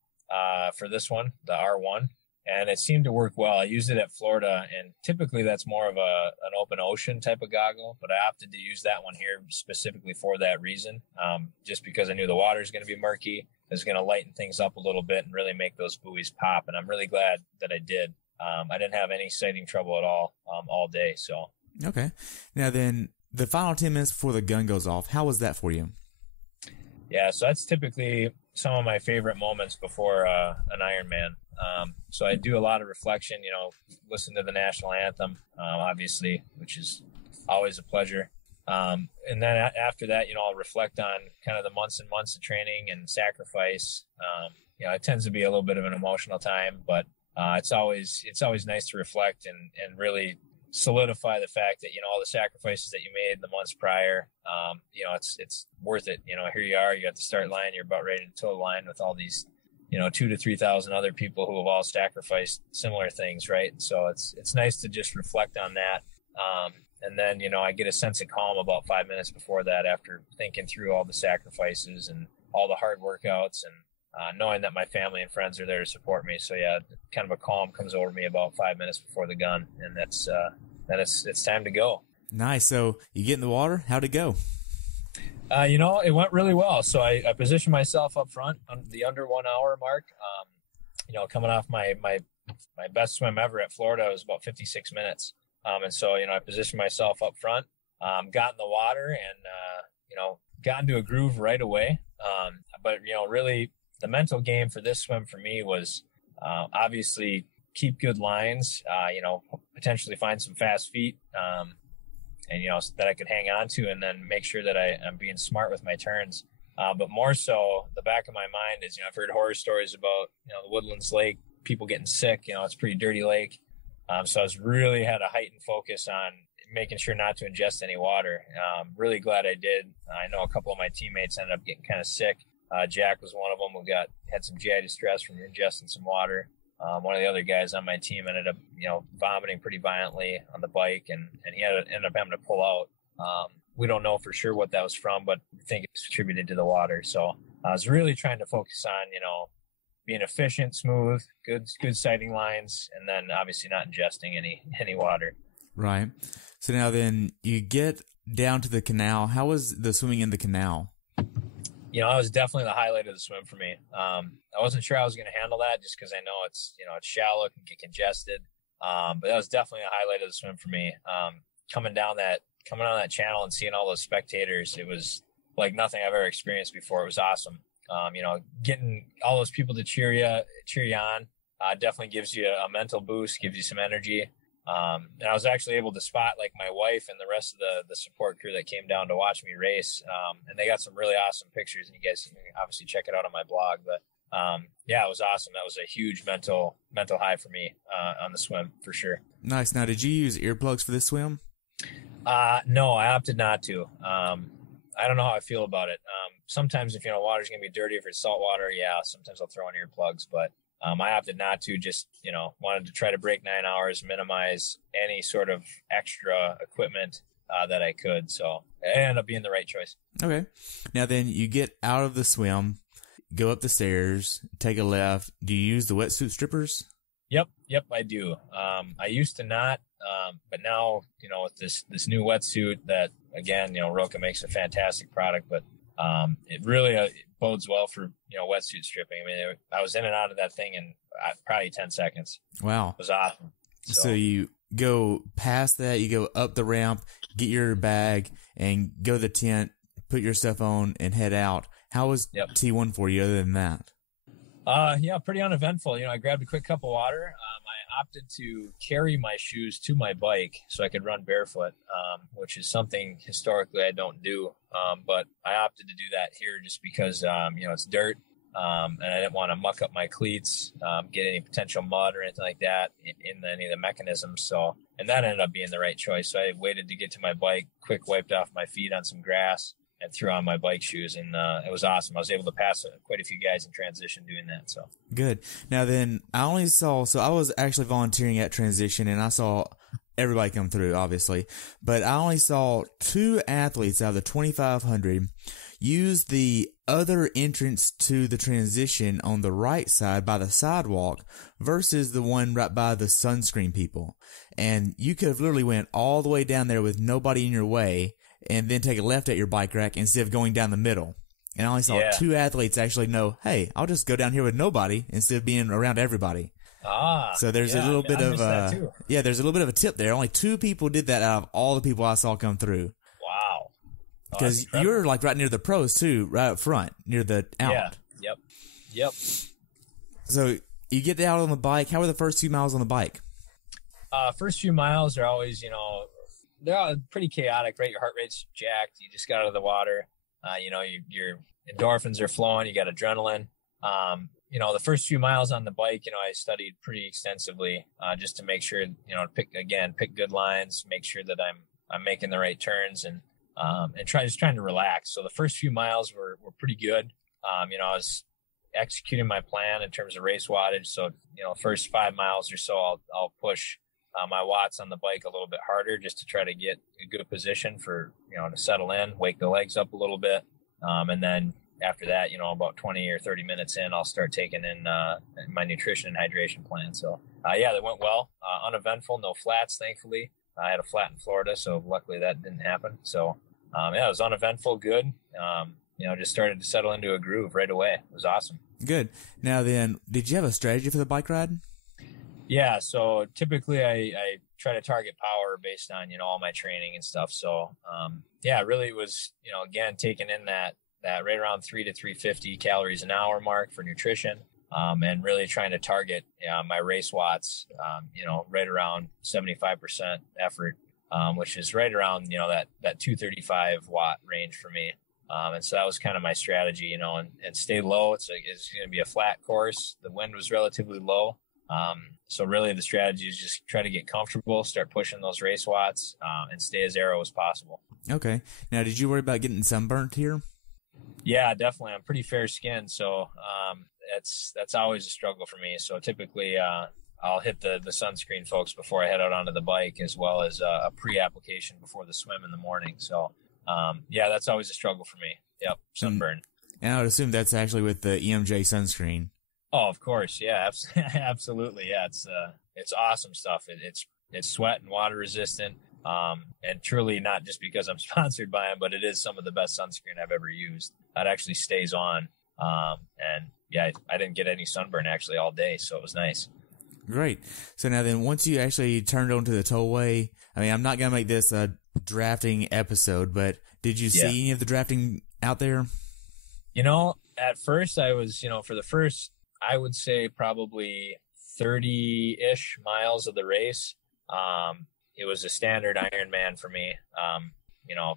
for this one, the R1. And it seemed to work well. I used it at Florida, and typically that's more of an open ocean type of goggle, but I opted to use that one here specifically for that reason, just because I knew the water is going to be murky. It's going to lighten things up a little bit and really make those buoys pop, and I'm really glad that I did. I didn't have any sighting trouble at all day. So okay. Now then, the final 10 minutes before the gun goes off, how was that for you? Yeah, so that's typically some of my favorite moments before an Ironman. So I do a lot of reflection, listen to the national anthem, obviously, which is always a pleasure. And then after that, I'll reflect on kind of the months and months of training and sacrifice. It tends to be a little bit of an emotional time, but it's always nice to reflect and really solidify the fact that, all the sacrifices that you made the months prior, it's worth it. Here you are, you're at the start line, you're about ready to toe the line with all these 2,000 to 3,000 other people who have all sacrificed similar things, right? So it's nice to just reflect on that. And then, I get a sense of calm about 5 minutes before that after thinking through all the sacrifices and all the hard workouts and knowing that my family and friends are there to support me. So, kind of a calm comes over me about 5 minutes before the gun, and then it's time to go. Nice. So you get in the water. How'd it go? It went really well. So I positioned myself up front on the under 1 hour mark. Coming off my best swim ever at Florida was about 56 minutes. And so, I positioned myself up front, got in the water and, got into a groove right away. But really the mental game for this swim for me was, obviously keep good lines, potentially find some fast feet, and, that I could hang on to, and then make sure that I'm being smart with my turns. But more so, the back of my mind is, I've heard horror stories about, the Woodlands Lake, people getting sick. It's a pretty dirty lake. So I was really had a heightened focus on making sure not to ingest any water. Really glad I did. I know a couple of my teammates ended up getting kind of sick. Jack was one of them who had some GI distress from ingesting some water. One of the other guys on my team ended up, vomiting pretty violently on the bike, and he ended up having to pull out. We don't know for sure what that was from, but we think it's attributed to the water. So I was really trying to focus on, being efficient, smooth, good sighting lines, and then obviously not ingesting any water. Right. So now then you get down to the canal. How was the swimming in the canal? It was definitely the highlight of the swim for me. I wasn't sure I was going to handle that just because I know it's shallow, it can get congested. But that was definitely a highlight of the swim for me. Coming down that channel and seeing all those spectators, it was like nothing I've ever experienced before. It was awesome. Getting all those people to cheer you on, definitely gives you a mental boost, gives you some energy. And I was actually able to spot like my wife and the rest of the support crew that came down to watch me race. And they got some really awesome pictures, and you guys can obviously check it out on my blog. But yeah, it was awesome. That was a huge mental high for me on the swim for sure. Nice. Now, did you use earplugs for this swim? No, I opted not to. I don't know how I feel about it. Sometimes if, water's going to be dirty, if it's salt water, yeah, sometimes I'll throw in earplugs, but I opted not to, just, wanted to try to break 9 hours, minimize any sort of extra equipment that I could. So it ended up being the right choice. Okay. Now then you get out of the swim, go up the stairs, take a left. Do you use the wetsuit strippers? Yep, I do. I used to not, but now, with this new wetsuit that, again, Roka makes a fantastic product, but it really bodes well for, wetsuit stripping. I mean, I was in and out of that thing in probably 10 seconds. Wow. It was awesome. So you go past that, you go up the ramp, get your bag, and go to the tent, put your stuff on, and head out. How was T1 for you other than that? Yeah, pretty uneventful. I grabbed a quick cup of water. I opted to carry my shoes to my bike so I could run barefoot, which is something historically I don't do. But I opted to do that here just because, it's dirt, and I didn't want to muck up my cleats, get any potential mud or anything like that in any of the mechanisms. So, and that ended up being the right choice. So I waited to get to my bike, quick wiped off my feet on some grass, and threw on my bike shoes, and it was awesome. I was able to pass quite a few guys in transition doing that. So good. Now then, I was actually volunteering at transition, and I saw everybody come through, obviously, but I only saw 2 athletes out of the 2,500 use the other entrance to the transition on the right side by the sidewalk versus the one right by the sunscreen people. And you could have literally went all the way down there with nobody in your way, and then take a left at your bike rack instead of going down the middle. And I only saw 2 athletes actually know, hey, I'll just go down here with nobody instead of being around everybody. So there's a little bit of there's a little bit of a tip there. Only 2 people did that out of all the people I saw come through. Wow. Because you're like right near the pros too, right up front, near the out. Yeah. Yep. So you get out on the bike. How were the first few miles on the bike? First few miles are always, they're all pretty chaotic, right? Your heart rate's jacked. You just got out of the water. Your endorphins are flowing. You got adrenaline. The first few miles on the bike, I studied pretty extensively, just to make sure, pick good lines, make sure that I'm making the right turns, and trying to relax. So the first few miles were pretty good. I was executing my plan in terms of race wattage. So, first 5 miles or so, I'll push my watts on the bike a little bit harder just to try to get a good position for, to settle in, wake the legs up a little bit. And then after that, about 20 or 30 minutes in, I'll start taking in my nutrition and hydration plan. So, they went well, uneventful, no flats, thankfully. I had a flat in Florida, so luckily that didn't happen. So, it was uneventful, good. Just started to settle into a groove right away. It was awesome. Good. Now then, did you have a strategy for the bike ride? Yeah, so typically I try to target power based on, all my training and stuff. So, really it was, again, taking in that right around 300 to 350 calories an hour mark for nutrition, and really trying to target my race watts, right around 75% effort, which is right around, that 235 watt range for me. And so that was kind of my strategy, and stay low. It's going to be a flat course. The wind was relatively low. So really the strategy is just try to get comfortable, start pushing those race watts, and stay as aero as possible. Okay. Now, did you worry about getting sunburnt here? Yeah, definitely. I'm pretty fair skinned. So, that's always a struggle for me. So typically, I'll hit the sunscreen, folks, before I head out onto the bike, as well as a pre-application before the swim in the morning. So, that's always a struggle for me. Yep. Sunburn. And I would assume that's actually with the EMJ sunscreen. Oh, of course. Yeah, absolutely. Yeah. It's awesome stuff. It's sweat and water resistant. And truly not just because I'm sponsored by them, but it is some of the best sunscreen I've ever used. That actually stays on. I didn't get any sunburn actually all day. So it was nice. Great. So now then, once you actually turned onto the tollway, I mean, I'm not going to make this a drafting episode, but did you see any of the drafting out there? At first I was, for the first, I would say probably 30-ish miles of the race. It was a standard Ironman for me. You know,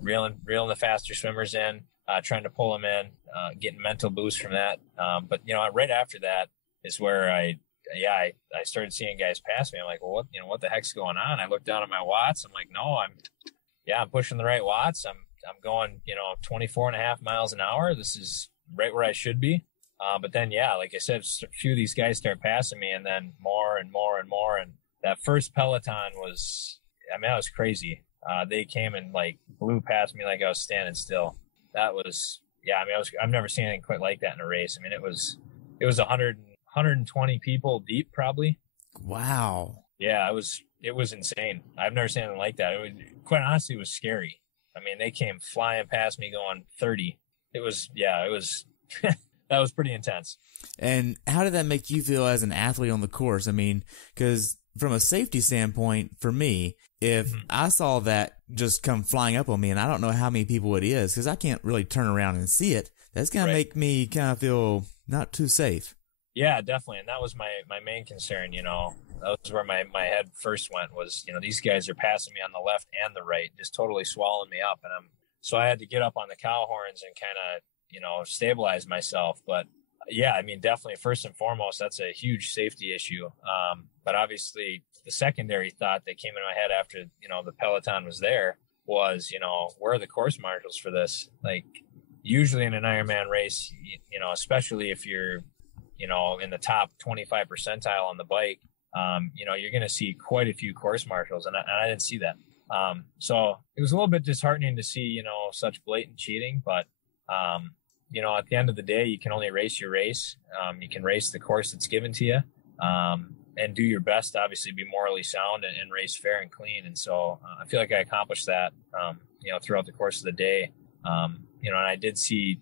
reeling the faster swimmers in, trying to pull them in, getting mental boost from that. But you know, right after that is where I started seeing guys pass me. I'm like, well, what the heck's going on? I looked down at my watts. I'm like, no, I'm pushing the right watts. I'm going, 24 and a half miles an hour. This is right where I should be. But then, like I said, a few of these guys start passing me, and then more and more and more. And that first peloton was, that was crazy. They came and like blew past me like I was standing still. That was, I've never seen anything quite like that in a race. I mean, it was 120 people deep, probably. Wow. Yeah, it was insane. I've never seen anything like that. Quite honestly, it was scary. I mean, they came flying past me going 30. It was that was pretty intense. And how did that make you feel as an athlete on the course? I mean, because from a safety standpoint, for me, if I saw that just come flying up on me, and I don't know how many people it is, because I can't really turn around and see it, that's going to make me kind of feel not too safe. Yeah, definitely. And that was my main concern, That was where my head first went was, these guys are passing me on the left and the right, just totally swallowing me up. And so I had to get up on the cow horns and kind of, stabilize myself. But yeah, I mean, definitely first and foremost, that's a huge safety issue. But obviously the secondary thought that came into my head after, the peloton was there was, where are the course marshals for this? Like usually in an Ironman race, especially if you're, in the top 25 percentile on the bike, you're going to see quite a few course marshals, and I didn't see that. So it was a little bit disheartening to see, such blatant cheating, but, at the end of the day, you can only race your race. You can race the course that's given to you, and do your best to obviously be morally sound and race fair and clean. And so I feel like I accomplished that, throughout the course of the day. And I did see,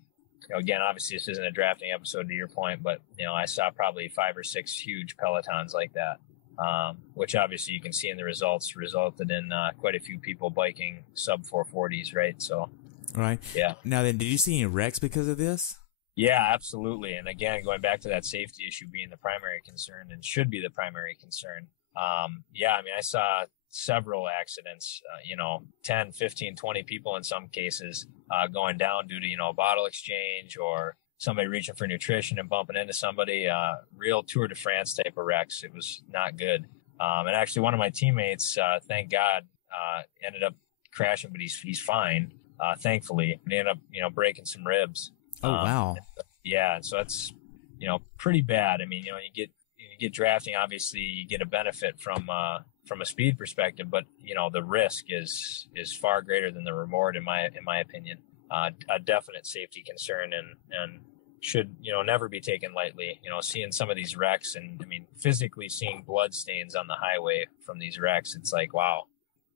again, obviously this isn't a drafting episode to your point, but, I saw probably 5 or 6 huge pelotons like that, which obviously you can see in the results resulted in quite a few people biking sub 440s, right? So, right. Yeah. Now then, did you see any wrecks because of this? Yeah, absolutely. And again, going back to that safety issue being the primary concern and should be the primary concern. I saw several accidents, 10, 15, 20 people in some cases going down due to, a bottle exchange or somebody reaching for nutrition and bumping into somebody, real Tour de France type of wrecks. It was not good. And actually one of my teammates, thank God, ended up crashing, but he's fine. Thankfully, he ended up, breaking some ribs. Oh, wow. Yeah. And so that's, pretty bad. I mean, you get drafting, obviously you get a benefit from a speed perspective, but the risk is far greater than the reward in my opinion. A definite safety concern and should, never be taken lightly. Seeing some of these wrecks and physically seeing blood stains on the highway from these wrecks, it's like, wow.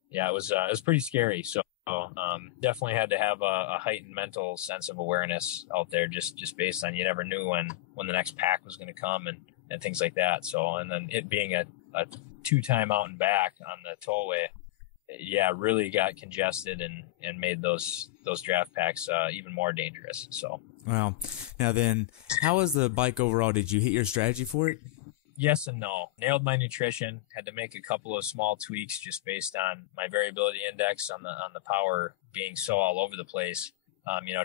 Yeah, it was pretty scary. So definitely had to have a heightened mental sense of awareness out there, just based on you never knew when the next pack was going to come and things like that. So, and then it being a 2-time out and back on the tollway, really got congested and made those draft packs even more dangerous. So, wow. Now then, how was the bike overall? Did you hit your strategy for it? Yes and no. Nailed my nutrition. Had to make a couple of small tweaks just based on my variability index on the power being so all over the place.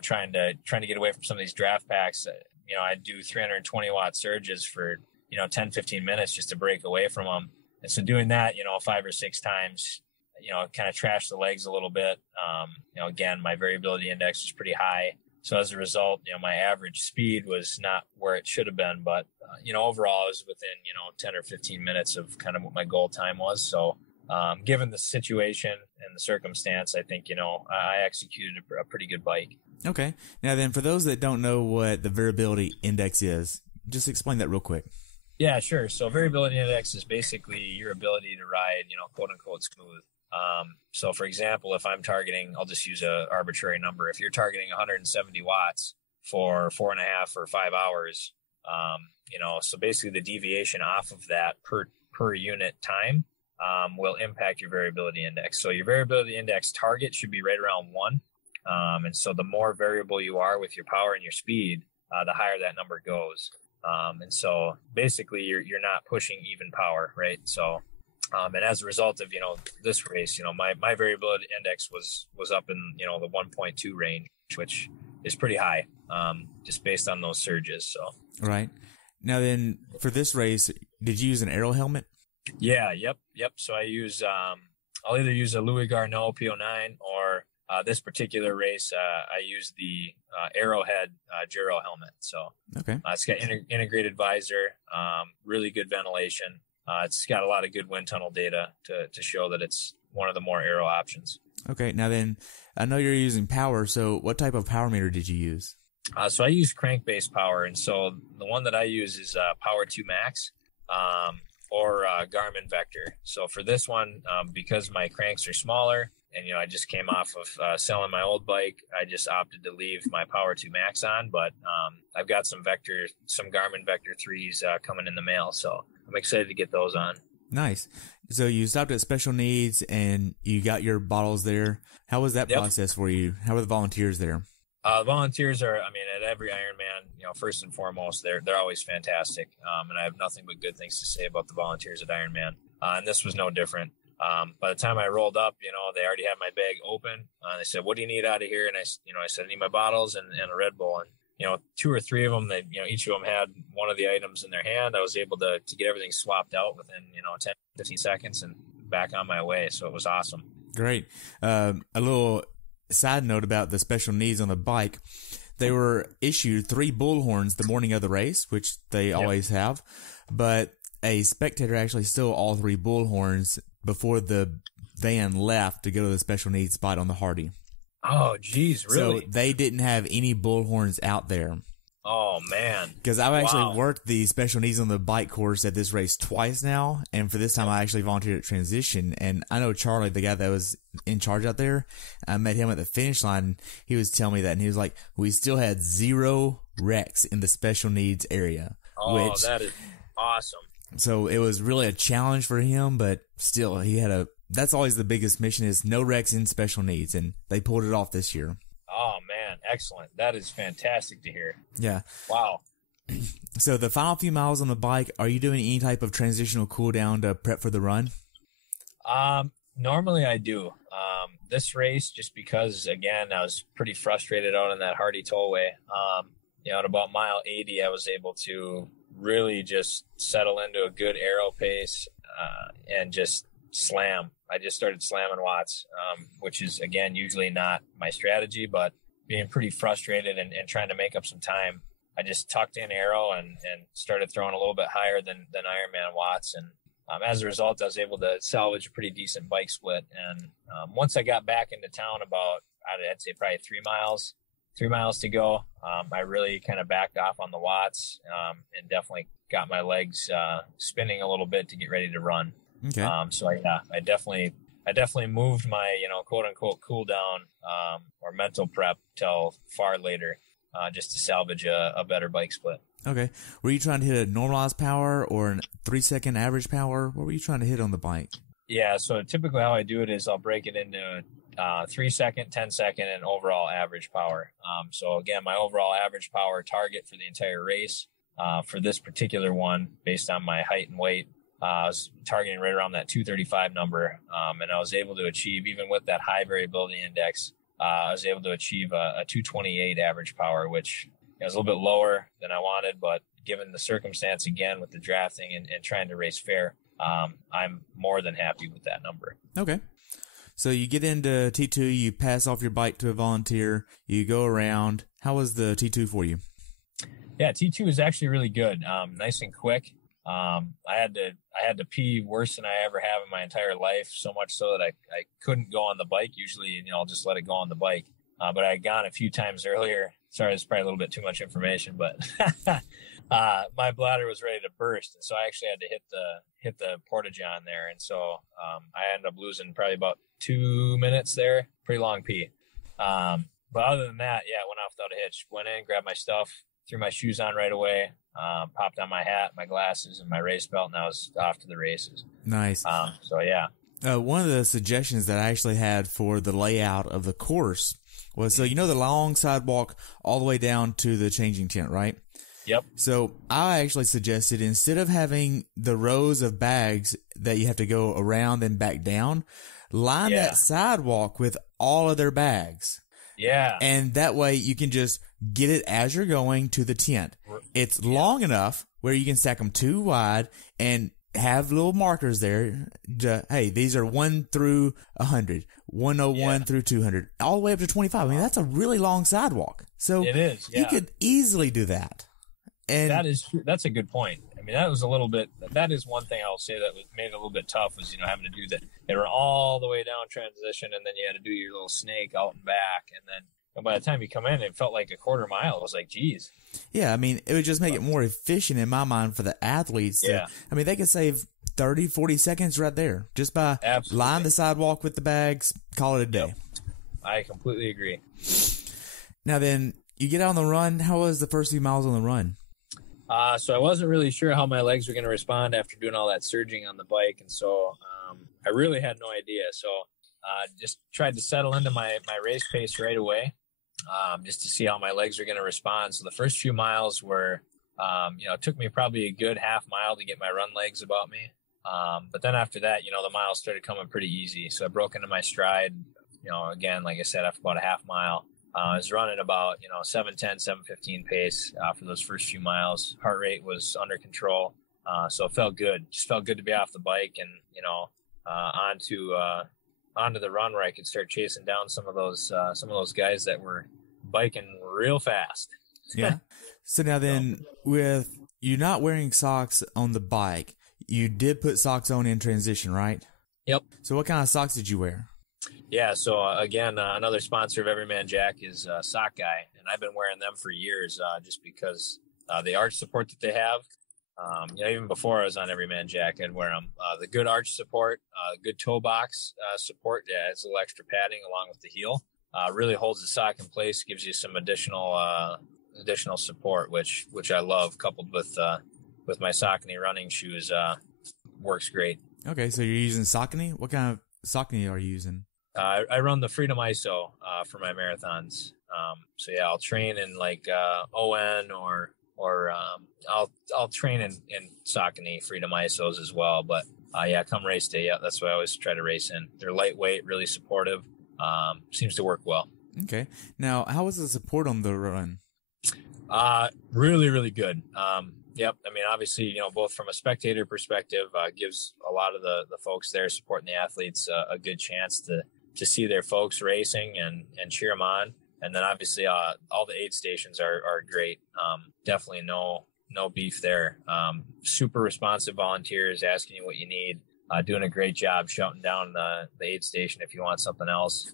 Trying to get away from some of these draft packs. I do 320 watt surges for 10, 15 minutes just to break away from them. And so doing that, 5 or 6 times, kind of trashed the legs a little bit. Again, my variability index was pretty high. So as a result, my average speed was not where it should have been, but, overall I was within, 10 or 15 minutes of kind of what my goal time was. So, given the situation and the circumstance, I think, I executed a pretty good bike. Okay. Now then, for those that don't know what the variability index is, just explain that real quick. Yeah, sure. So variability index is basically your ability to ride, quote unquote smooth. So for example, if I'm targeting, I'll just use a arbitrary number. If you're targeting 170 watts for 4.5 or 5 hours, so basically the deviation off of that per unit time, will impact your variability index. So your variability index target should be right around 1. And so the more variable you are with your power and your speed, the higher that number goes. And so basically you're not pushing even power, right? So, And as a result of, this race, my variability index was up in, the 1.2 range, which is pretty high, just based on those surges. So. Right. Now then, for this race, did you use an aero helmet? Yeah. Yep. So I use, I'll either use a Louis Garneau P09 or, this particular race, I use the Arrowhead Juro helmet. So okay, it's got integrated visor, really good ventilation. It's got a lot of good wind tunnel data to show that it's one of the more aero options. Okay, now then, I know you're using power. So what type of power meter did you use? So I use crank-based power, and so the one that I use is Power 2 Max or Garmin Vector. So for this one, because my cranks are smaller, and, I just came off of selling my old bike, I just opted to leave my Power 2 Max on. But I've got some Garmin Vector 3s coming in the mail. So I'm excited to get those on. Nice. So you stopped at Special Needs and you got your bottles there. How was that process for you? How were the volunteers there? Volunteers are, at every Ironman, first and foremost, they're always fantastic. And I have nothing but good things to say about the volunteers at Ironman. And this was no different. By the time I rolled up, they already had my bag open. They said, "What do you need out of here?" And I said, "I need my bottles and a Red Bull." And, 2 or 3 of them, each of them had one of the items in their hand. I was able to get everything swapped out within, 10, 15 seconds and back on my way. So it was awesome. Great. A little side note about the Special Needs on the bike. They were issued 3 bullhorns the morning of the race, which they always have, but a spectator actually stole all 3 bullhorns before the van left to go to the Special Needs spot on the Hardy. Oh, geez, really? So they didn't have any bullhorns out there. Oh, man. Because I've actually worked the Special Needs on the bike course at this race twice now, and for this time I actually volunteered at Transition, and I know Charlie, the guy that was in charge out there, I met him at the finish line, and he was telling me that, and he was like, we still had 0 wrecks in the Special Needs area. Oh, that is awesome. So it was really a challenge for him, but still, that's always the biggest mission is no wrecks in Special Needs, and they pulled it off this year. Oh, man. Excellent. That is fantastic to hear. Yeah. Wow. So the final few miles on the bike, are you doing any type of transitional cool down to prep for the run? Normally I do. This race, just because, again, I was pretty frustrated out on that Hardy tollway. At about mile 80, I was able to really just settle into a good aero pace and just slam. I just started slamming watts, which is, again, usually not my strategy, but being pretty frustrated and trying to make up some time, I just tucked in aero and started throwing a little bit higher than Ironman watts. And as a result, I was able to salvage a pretty decent bike split. And once I got back into town about, I'd say probably 3 miles to go, I really kind of backed off on the watts and definitely got my legs spinning a little bit to get ready to run. Okay. I definitely moved my, quote unquote cool down or mental prep till far later just to salvage a better bike split. Okay. Were you trying to hit a normalized power or a 3-second average power? What were you trying to hit on the bike? Yeah. So typically how I do it is I'll break it into 3-second, 10-second, and overall average power. So again, my overall average power target for the entire race for this particular one, based on my height and weight, I was targeting right around that 235 number. And I was able to achieve, even with that high variability index, I was able to achieve a 228 average power, which was a little bit lower than I wanted, but given the circumstance, again, with the drafting and trying to race fair, I'm more than happy with that number. Okay. So you get into T2, you pass off your bike to a volunteer, you go around. How was the T2 for you? Yeah, T2 is actually really good. Nice and quick. I had to pee worse than I ever have in my entire life, so much so that I couldn't go on the bike. Usually, I'll just let it go on the bike. But I had gone a few times earlier. Sorry, it's probably a little bit too much information, but my bladder was ready to burst, and so I actually had to hit the porta-john there, and so I ended up losing probably about 2 minutes there. Pretty long pee. But other than that, yeah, went off without a hitch. Went in, grabbed my stuff, threw my shoes on right away, popped on my hat, my glasses, and my race belt, and I was off to the races. Nice. So yeah. One of the suggestions that I actually had for the layout of the course was, so the long sidewalk all the way down to the changing tent, right? Yep. So I actually suggested, instead of having the rows of bags that you have to go around and back down, line that sidewalk with all of their bags. Yeah. And that way you can just get it as you're going to the tent. It's long enough where you can stack them 2 wide and have little markers there. Hey, these are 1 through 100, 101 through 200, all the way up to 25. I mean, that's a really long sidewalk. So it is. Yeah. You could easily do that. And that's a good point. I mean, that is one thing I'll say that made it a little bit tough, was, having to do that. They were all the way down transition, and then you had to do your little snake out and back. And then by the time you come in, it felt like a quarter mile. It was like, geez. Yeah. I mean, it would just make it more efficient in my mind for the athletes. I mean, they could save 30, 40 seconds right there just by line the sidewalk with the bags, call it a day. Yep. I completely agree. Now then, you get out on the run. How was the first few miles on the run? So I wasn't really sure how my legs were going to respond after doing all that surging on the bike. And so I really had no idea. So just tried to settle into my race pace right away, just to see how my legs were going to respond. So the first few miles were, it took me probably a good half mile to get my run legs about me. But then after that, the miles started coming pretty easy. So I broke into my stride, again, like I said, after about a half mile. I was running about, 7:10, 7:15 pace for those first few miles. Heart rate was under control. So it felt good. Just felt good to be off the bike and, onto the run where I could start chasing down some of those guys that were biking real fast. Yeah. So now then, with you not wearing socks on the bike, you did put socks on in transition, right? Yep. So what kind of socks did you wear? Yeah, so again, another sponsor of Everyman Jack is Sock Guy, and I've been wearing them for years just because the arch support that they have. Even before I was on Everyman Jack, I'd wear them. The good arch support, good toe box support, it's a little extra padding along with the heel. Really holds the sock in place, gives you some additional support, which I love, coupled with my Saucony running shoes. Works great. Okay, so you're using Saucony? What kind of Saucony are you using? I run the Freedom ISO for my marathons. I'll train in like ON or I'll train in Saucony Freedom ISOs as well. But come race day, that's what I always try to race in. They're lightweight, really supportive. Seems to work well. Okay. Now, how was the support on the run? Really, really good. Yep. I mean, obviously, both from a spectator perspective, gives a lot of the folks there supporting the athletes a good chance to see their folks racing and cheer them on. And then obviously, all the aid stations are great. Definitely no beef there. Super responsive volunteers asking you what you need, doing a great job shouting down the aid station if you want something else.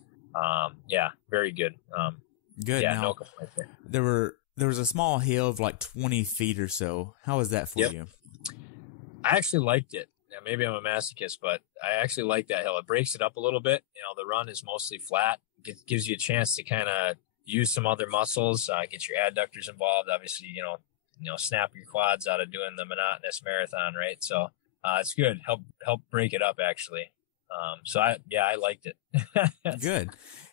Very good. Good. Yeah, now, no complaints there. There was a small hill of like 20 feet or so. How was that for you? I actually liked it. Yeah, maybe I'm a masochist, but I actually like that hill. It breaks it up a little bit. The run is mostly flat. It gives you a chance to kind of use some other muscles, get your adductors involved. Obviously, snap your quads out of doing the monotonous marathon, right? So it's good. Help break it up, actually. I liked it. Good.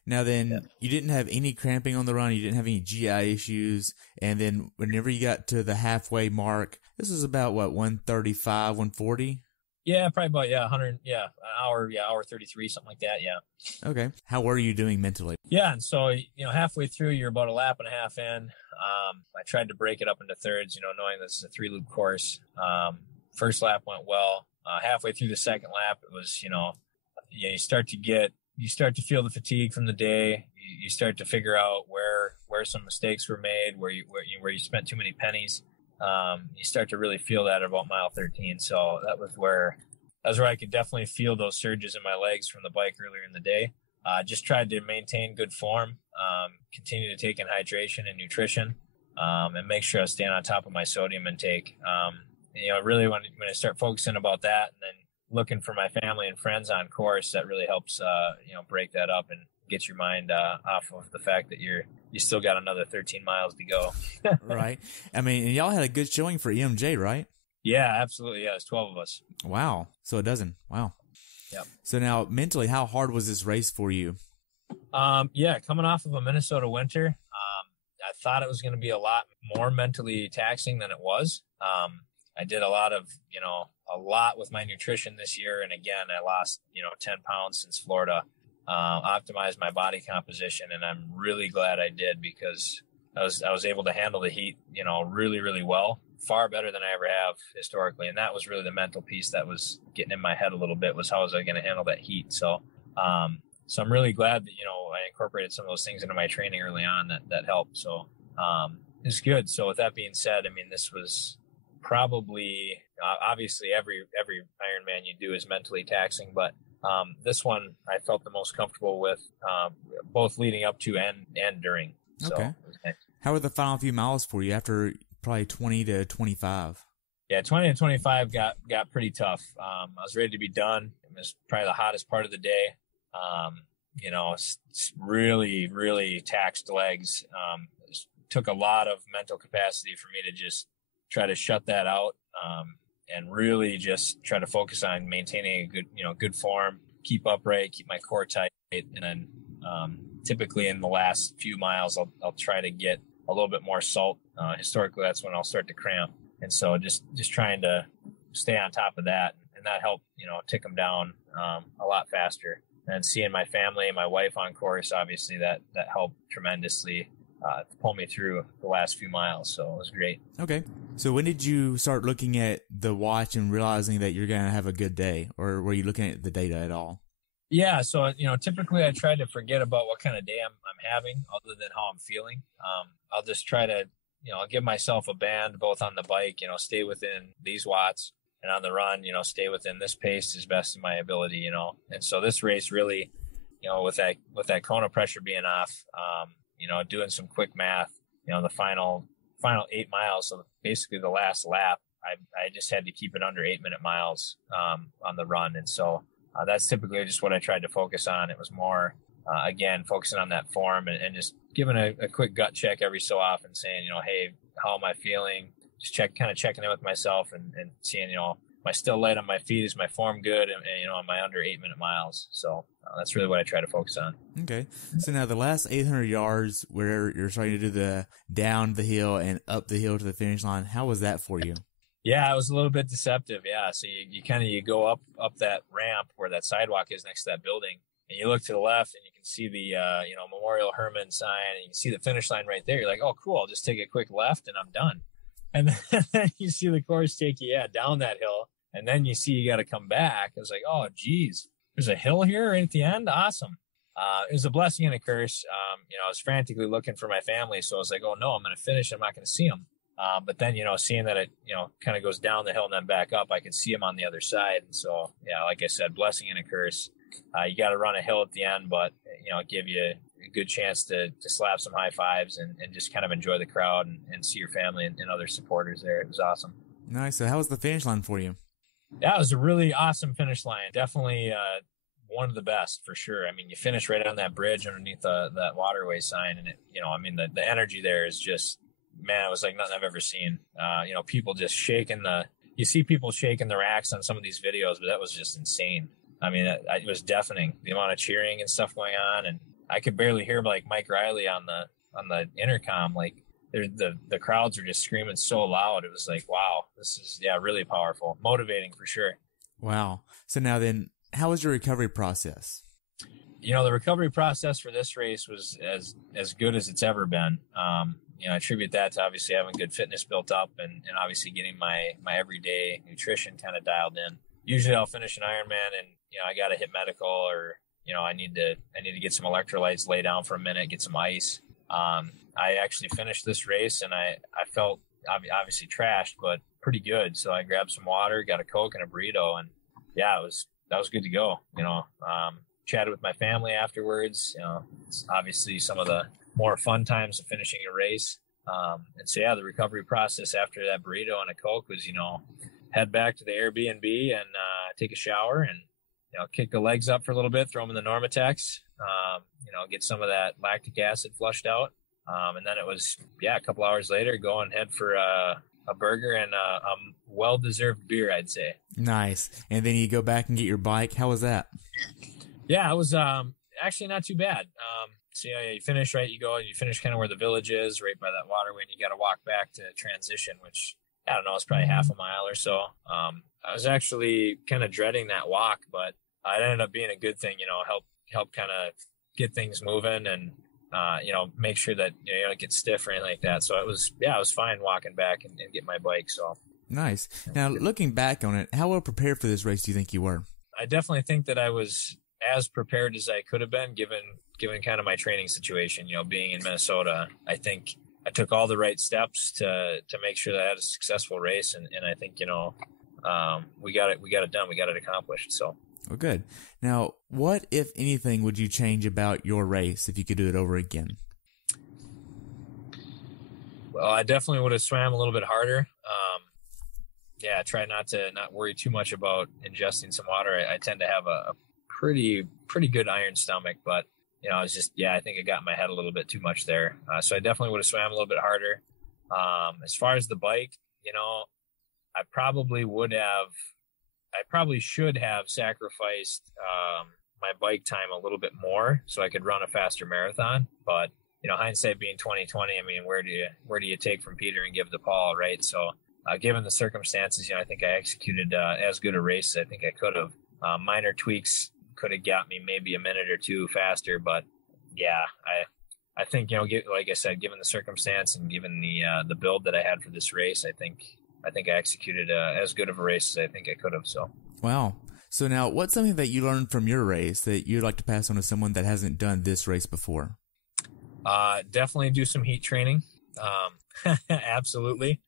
Now then, you didn't have any cramping on the run. You didn't have any GI issues. And then whenever you got to the halfway mark, this was about what, 135, 140? Yeah, probably about 100. Yeah, hour 33, something like that. Yeah. Okay. How were you doing mentally? Yeah, and so halfway through, you're about a lap and a half in. I tried to break it up into thirds, knowing this is a 3-loop course. First lap went well. Halfway through the second lap, it was you start to feel the fatigue from the day. You start to figure out where some mistakes were made, where you spent too many pennies. You start to really feel that at about mile 13. So that was where I could definitely feel those surges in my legs from the bike earlier in the day. Just tried to maintain good form, continue to take in hydration and nutrition, and make sure I was staying on top of my sodium intake. Really when I start focusing about that and then looking for my family and friends on course, that really helps, break that up and get your mind off of the fact that you still got another 13 miles to go. Right. I mean, and y'all had a good showing for EMJ, right? Yeah, absolutely. Yeah, it's 12 of us. Wow. So a dozen. Wow. Yep. So now mentally, how hard was this race for you? Coming off of a Minnesota winter, I thought it was going to be a lot more mentally taxing than it was. I did a lot with my nutrition this year. And again, I lost, 10 pounds since Florida, optimized my body composition. And I'm really glad I did, because I was able to handle the heat, really, really well, far better than I ever have historically. And that was really the mental piece that was getting in my head a little bit, was how was I going to handle that heat? So, so I'm really glad that, I incorporated some of those things into my training early on that helped. So, it's good. So with that being said, I mean, this was probably, obviously every Ironman you do is mentally taxing, but this one I felt the most comfortable with, both leading up to and during. So okay. How were the final few miles for you after probably 20 to 25? Yeah, 20 to 25 got pretty tough. I was ready to be done. It was probably the hottest part of the day. It's really, really taxed legs. It took a lot of mental capacity for me to just try to shut that out, and really just try to focus on maintaining a good form, keep upright, keep my core tight. And then, typically in the last few miles, I'll try to get a little bit more salt. Historically, that's when I'll start to cramp. And so just trying to stay on top of that, and that helped, tick them down, a lot faster. And seeing my family and my wife on course, obviously that helped tremendously, to pull me through the last few miles. So it was great. Okay. So when did you start looking at the watch and realizing that you're going to have a good day, or were you looking at the data at all? Yeah. So, typically I try to forget about what kind of day I'm having, other than how I'm feeling. I'll just try to, I'll give myself a band, both on the bike, stay within these watts, and on the run, stay within this pace as best of my ability, And so this race really, with that Kona pressure being off, doing some quick math, the final 8 miles. So basically the last lap, I just had to keep it under 8-minute miles, on the run. And so, that's typically just what I tried to focus on. It was more, again, focusing on that form and just giving a quick gut check every so often, saying, hey, how am I feeling? Just checking in with myself and seeing, am I still light on my feet? Is my form good? And am I under 8-minute miles? So that's really what I try to focus on. Okay. So now the last 800 yards where you're starting to do the down the hill and up the hill to the finish line, how was that for you? Yeah, it was a little bit deceptive. Yeah. So you go up that ramp where that sidewalk is next to that building, and you look to the left and you can see the, Memorial Herman sign, and you can see the finish line right there. You're like, oh, cool. I'll just take a quick left and I'm done. And then you see the course take you, down that hill. And then you see you got to come back. I was like, oh, geez, there's a hill here right at the end. Awesome. It was a blessing and a curse. I was frantically looking for my family. So I was like, oh, no, I'm going to finish. I'm not going to see them. But then, seeing that it, kind of goes down the hill and then back up, I could see them on the other side. And so, yeah, like I said, blessing and a curse. You got to run a hill at the end, but, give you a good chance to slap some high fives and just kind of enjoy the crowd and see your family and other supporters there. It was awesome. Nice. So how was the finish line for you? Yeah, it was a really awesome finish line. Definitely one of the best for sure. I mean, you finish right on that bridge underneath that waterway sign, and it, the energy there is just, man, it was like nothing I've ever seen. People just shaking you see people shaking the racks on some of these videos, but that was just insane. I mean, it was deafening, the amount of cheering and stuff going on, and I could barely hear like Mike Riley on the intercom. Like the crowds are just screaming so loud. It was like, wow, this is really powerful, motivating for sure. Wow. So now then, how was your recovery process? The recovery process for this race was as good as it's ever been. I attribute that to obviously having good fitness built up and obviously getting my everyday nutrition kind of dialed in. Usually I'll finish an Ironman and, I got to hit medical, or, I need to get some electrolytes, lay down for a minute, get some ice. I actually finished this race and I felt obviously trashed, but pretty good. So I grabbed some water, got a Coke and a burrito, and that was good to go. Chatted with my family afterwards. It's obviously some of the more fun times of finishing a race. And so, the recovery process after that burrito and a Coke was, head back to the Airbnb and take a shower and, kick the legs up for a little bit, throw them in the Normatex, get some of that lactic acid flushed out. And then it was, a couple hours later, go and head for a burger and a well-deserved beer, I'd say. Nice. And then you go back and get your bike. How was that? Yeah, it was actually not too bad. So yeah, you finish, right? You finish kind of where the village is, right by that waterway, and you got to walk back to transition, which I don't know, it's probably half a mile or so. I was actually kind of dreading that walk, but it ended up being a good thing, help kind of get things moving and, make sure that you don't get stiff or anything like that. So it was fine walking back and get my bike. So nice. Now, looking back on it, how well prepared for this race do you think you were? I definitely think that I was as prepared as I could have been given kind of my training situation, being in Minnesota. I think I took all the right steps to make sure that I had a successful race. And I think, we got it done. We got it accomplished. So. Well, good. Now, what, if anything, would you change about your race if you could do it over again? Well, I definitely would have swam a little bit harder. Try not worry too much about ingesting some water. I tend to have a pretty good iron stomach, but I think I got in my head a little bit too much there. So I definitely would have swam a little bit harder. As far as the bike, I probably should have sacrificed my bike time a little bit more so I could run a faster marathon. But hindsight being 2020, I mean, where do you take from Peter and give to Paul, right? So given the circumstances, I think I executed as good a race as I think I could have. Minor tweaks could have got me maybe a minute or two faster, but I think like I said, given the circumstance and given the build that I had for this race, I think I executed as good of a race as I think I could have. So wow. So now, what's something that you learned from your race that you'd like to pass on to someone that hasn't done this race before? Definitely do some heat training. Absolutely.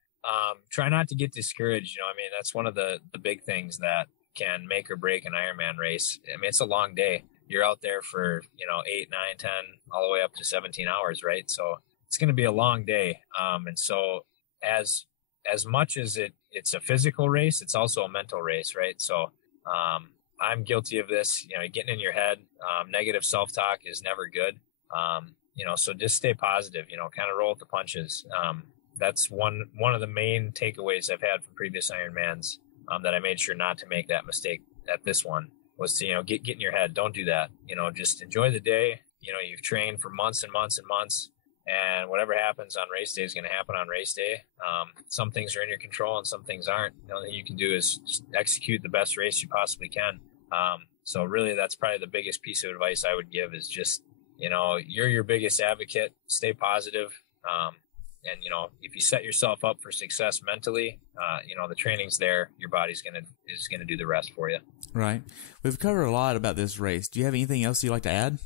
Try not to get discouraged. That's one of the big things that can make or break an Ironman race. I mean, it's a long day. You're out there for, 8, 9, 10, all the way up to 17 hours, right? So it's going to be a long day. And so as much as it's a physical race, it's also a mental race, right? So, I'm guilty of this, getting in your head. Negative self-talk is never good. So just stay positive, kind of roll with the punches. That's one of the main takeaways I've had from previous Ironmans, that I made sure not to make that mistake at this one, was to, get in your head. Don't do that. Just enjoy the day. You've trained for months and months and months, and whatever happens on race day is going to happen on race day. Some things are in your control and some things aren't. The only thing you can do is just execute the best race you possibly can. So really that's probably the biggest piece of advice I would give is just, you're your biggest advocate, stay positive. And if you set yourself up for success mentally, the training's there, your body's is going to do the rest for you. Right. We've covered a lot about this race. Do you have anything else you'd like to add?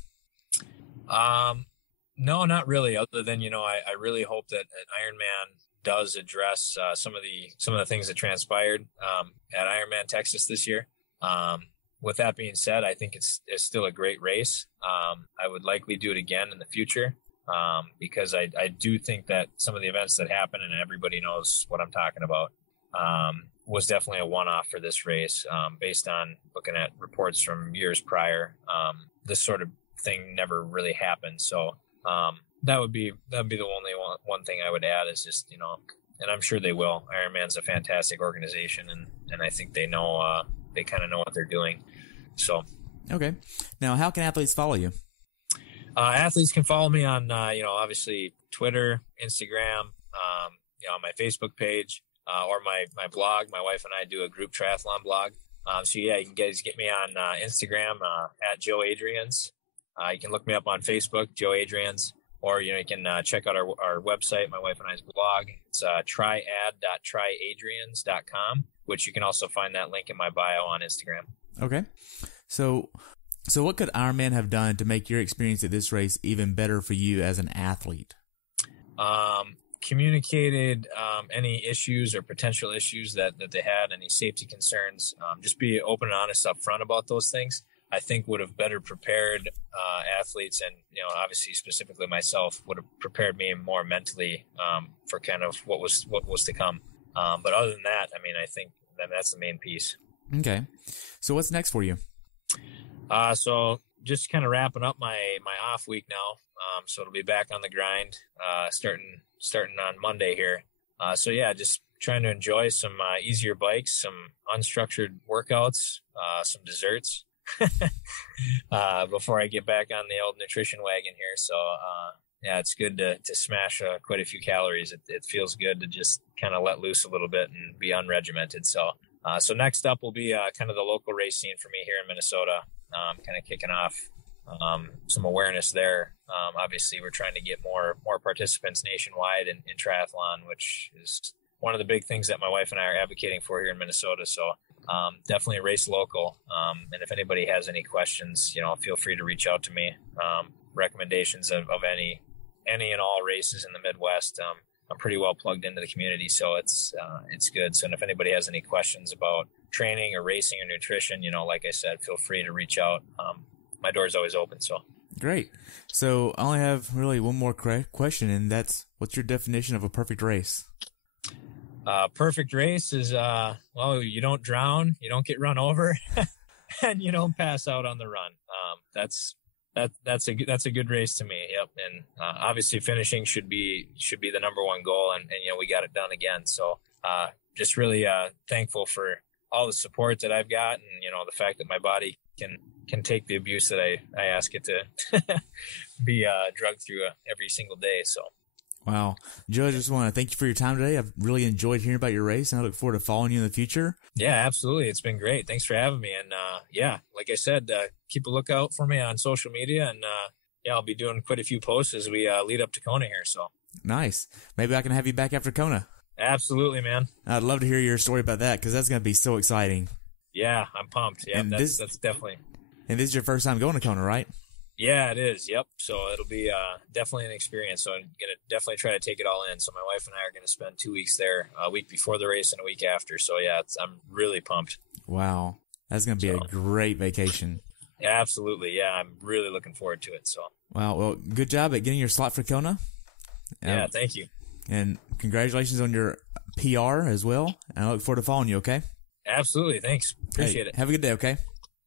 No, not really. Other than, I really hope that Ironman does address, some of the things that transpired, at Ironman Texas this year. With that being said, I think it's still a great race. I would likely do it again in the future. Because I do think that some of the events that happen, and everybody knows what I'm talking about, was definitely a one-off for this race, based on looking at reports from years prior. This sort of thing never really happened. So, that'd be the only one thing I would add is just, and I'm sure they will. Ironman's a fantastic organization, and I think they know, they kind of know what they're doing. So. Okay. Now, how can athletes follow you? Athletes can follow me on, obviously Twitter, Instagram, my Facebook page, or my blog. My wife and I do a group triathlon blog. So yeah, you can get me on Instagram at Joe Adriaens. You can look me up on Facebook, Joe Adriaens, or you can check out our website, my wife and I's blog. It's triad.tryadrians.com, which you can also find that link in my bio on Instagram. Okay, so what could Ironman have done to make your experience at this race even better for you as an athlete? Communicated any issues or potential issues that they had, any safety concerns. Just be open and honest up front about those things. I think would have better prepared athletes, and obviously specifically myself, would have prepared me more mentally for kind of what was to come. But other than that, I mean, I think that's the main piece. Okay, so what's next for you? So just kind of wrapping up my off week now. So it'll be back on the grind, starting on Monday here. So yeah, just trying to enjoy some easier bikes, some unstructured workouts, some desserts, before I get back on the old nutrition wagon here. So, yeah, it's good to smash quite a few calories. It feels good to just kind of let loose a little bit and be unregimented. So, so next up will be kind of the local race scene for me here in Minnesota, kind of kicking off some awareness there. Obviously, we're trying to get more participants nationwide in triathlon, which is one of the big things that my wife and I are advocating for here in Minnesota. So definitely race local. And if anybody has any questions, feel free to reach out to me. Recommendations of any and all races in the Midwest. I'm pretty well plugged into the community, so it's good. So, and if anybody has any questions about training or racing or nutrition, like I said, feel free to reach out. My door's always open. So great. So I only have really one more question, and that's, what's your definition of a perfect race? Perfect race is, you don't drown, you don't get run over, and you don't pass out on the run. That's a good race to me. Yep. And, obviously finishing should be the number one goal. And we got it done again. So, just really, thankful for all the support that I've got, and, the fact that my body can take the abuse that I ask it to be, drugged through every single day. So. Wow. Joe, I just want to thank you for your time today. I've really enjoyed hearing about your race, and I look forward to following you in the future. Yeah, absolutely. It's been great. Thanks for having me. And, like I said, keep a lookout for me on social media, and, I'll be doing quite a few posts as we lead up to Kona here. So nice. Maybe I can have you back after Kona. Absolutely, man. I'd love to hear your story about that, because that's going to be so exciting. Yeah, I'm pumped. Yeah, that's definitely. And this is your first time going to Kona, right? Yeah, it is. Yep. So it'll be definitely an experience. So I'm going to definitely try to take it all in. So my wife and I are going to spend 2 weeks there, a week before the race and a week after. So yeah, I'm really pumped. Wow. That's going to be a great vacation. Yeah, absolutely. Yeah, I'm really looking forward to it. So. Wow. Well, good job at getting your slot for Kona. Yeah, thank you. And congratulations on your PR as well. And I look forward to following you, okay? Absolutely. Thanks. Appreciate it. Have a good day, okay?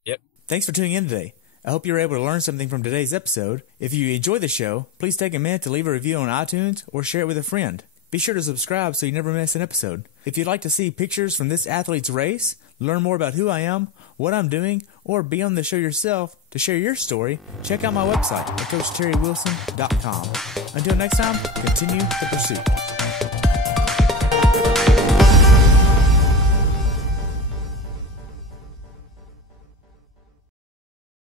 Yep. Thanks for tuning in today. I hope you were able to learn something from today's episode. If you enjoy the show, please take a minute to leave a review on iTunes or share it with a friend. Be sure to subscribe so you never miss an episode. If you'd like to see pictures from this athlete's race, learn more about who I am, what I'm doing, or be on the show yourself to share your story, check out my website at CoachTerryWilson.com. Until next time, continue the pursuit.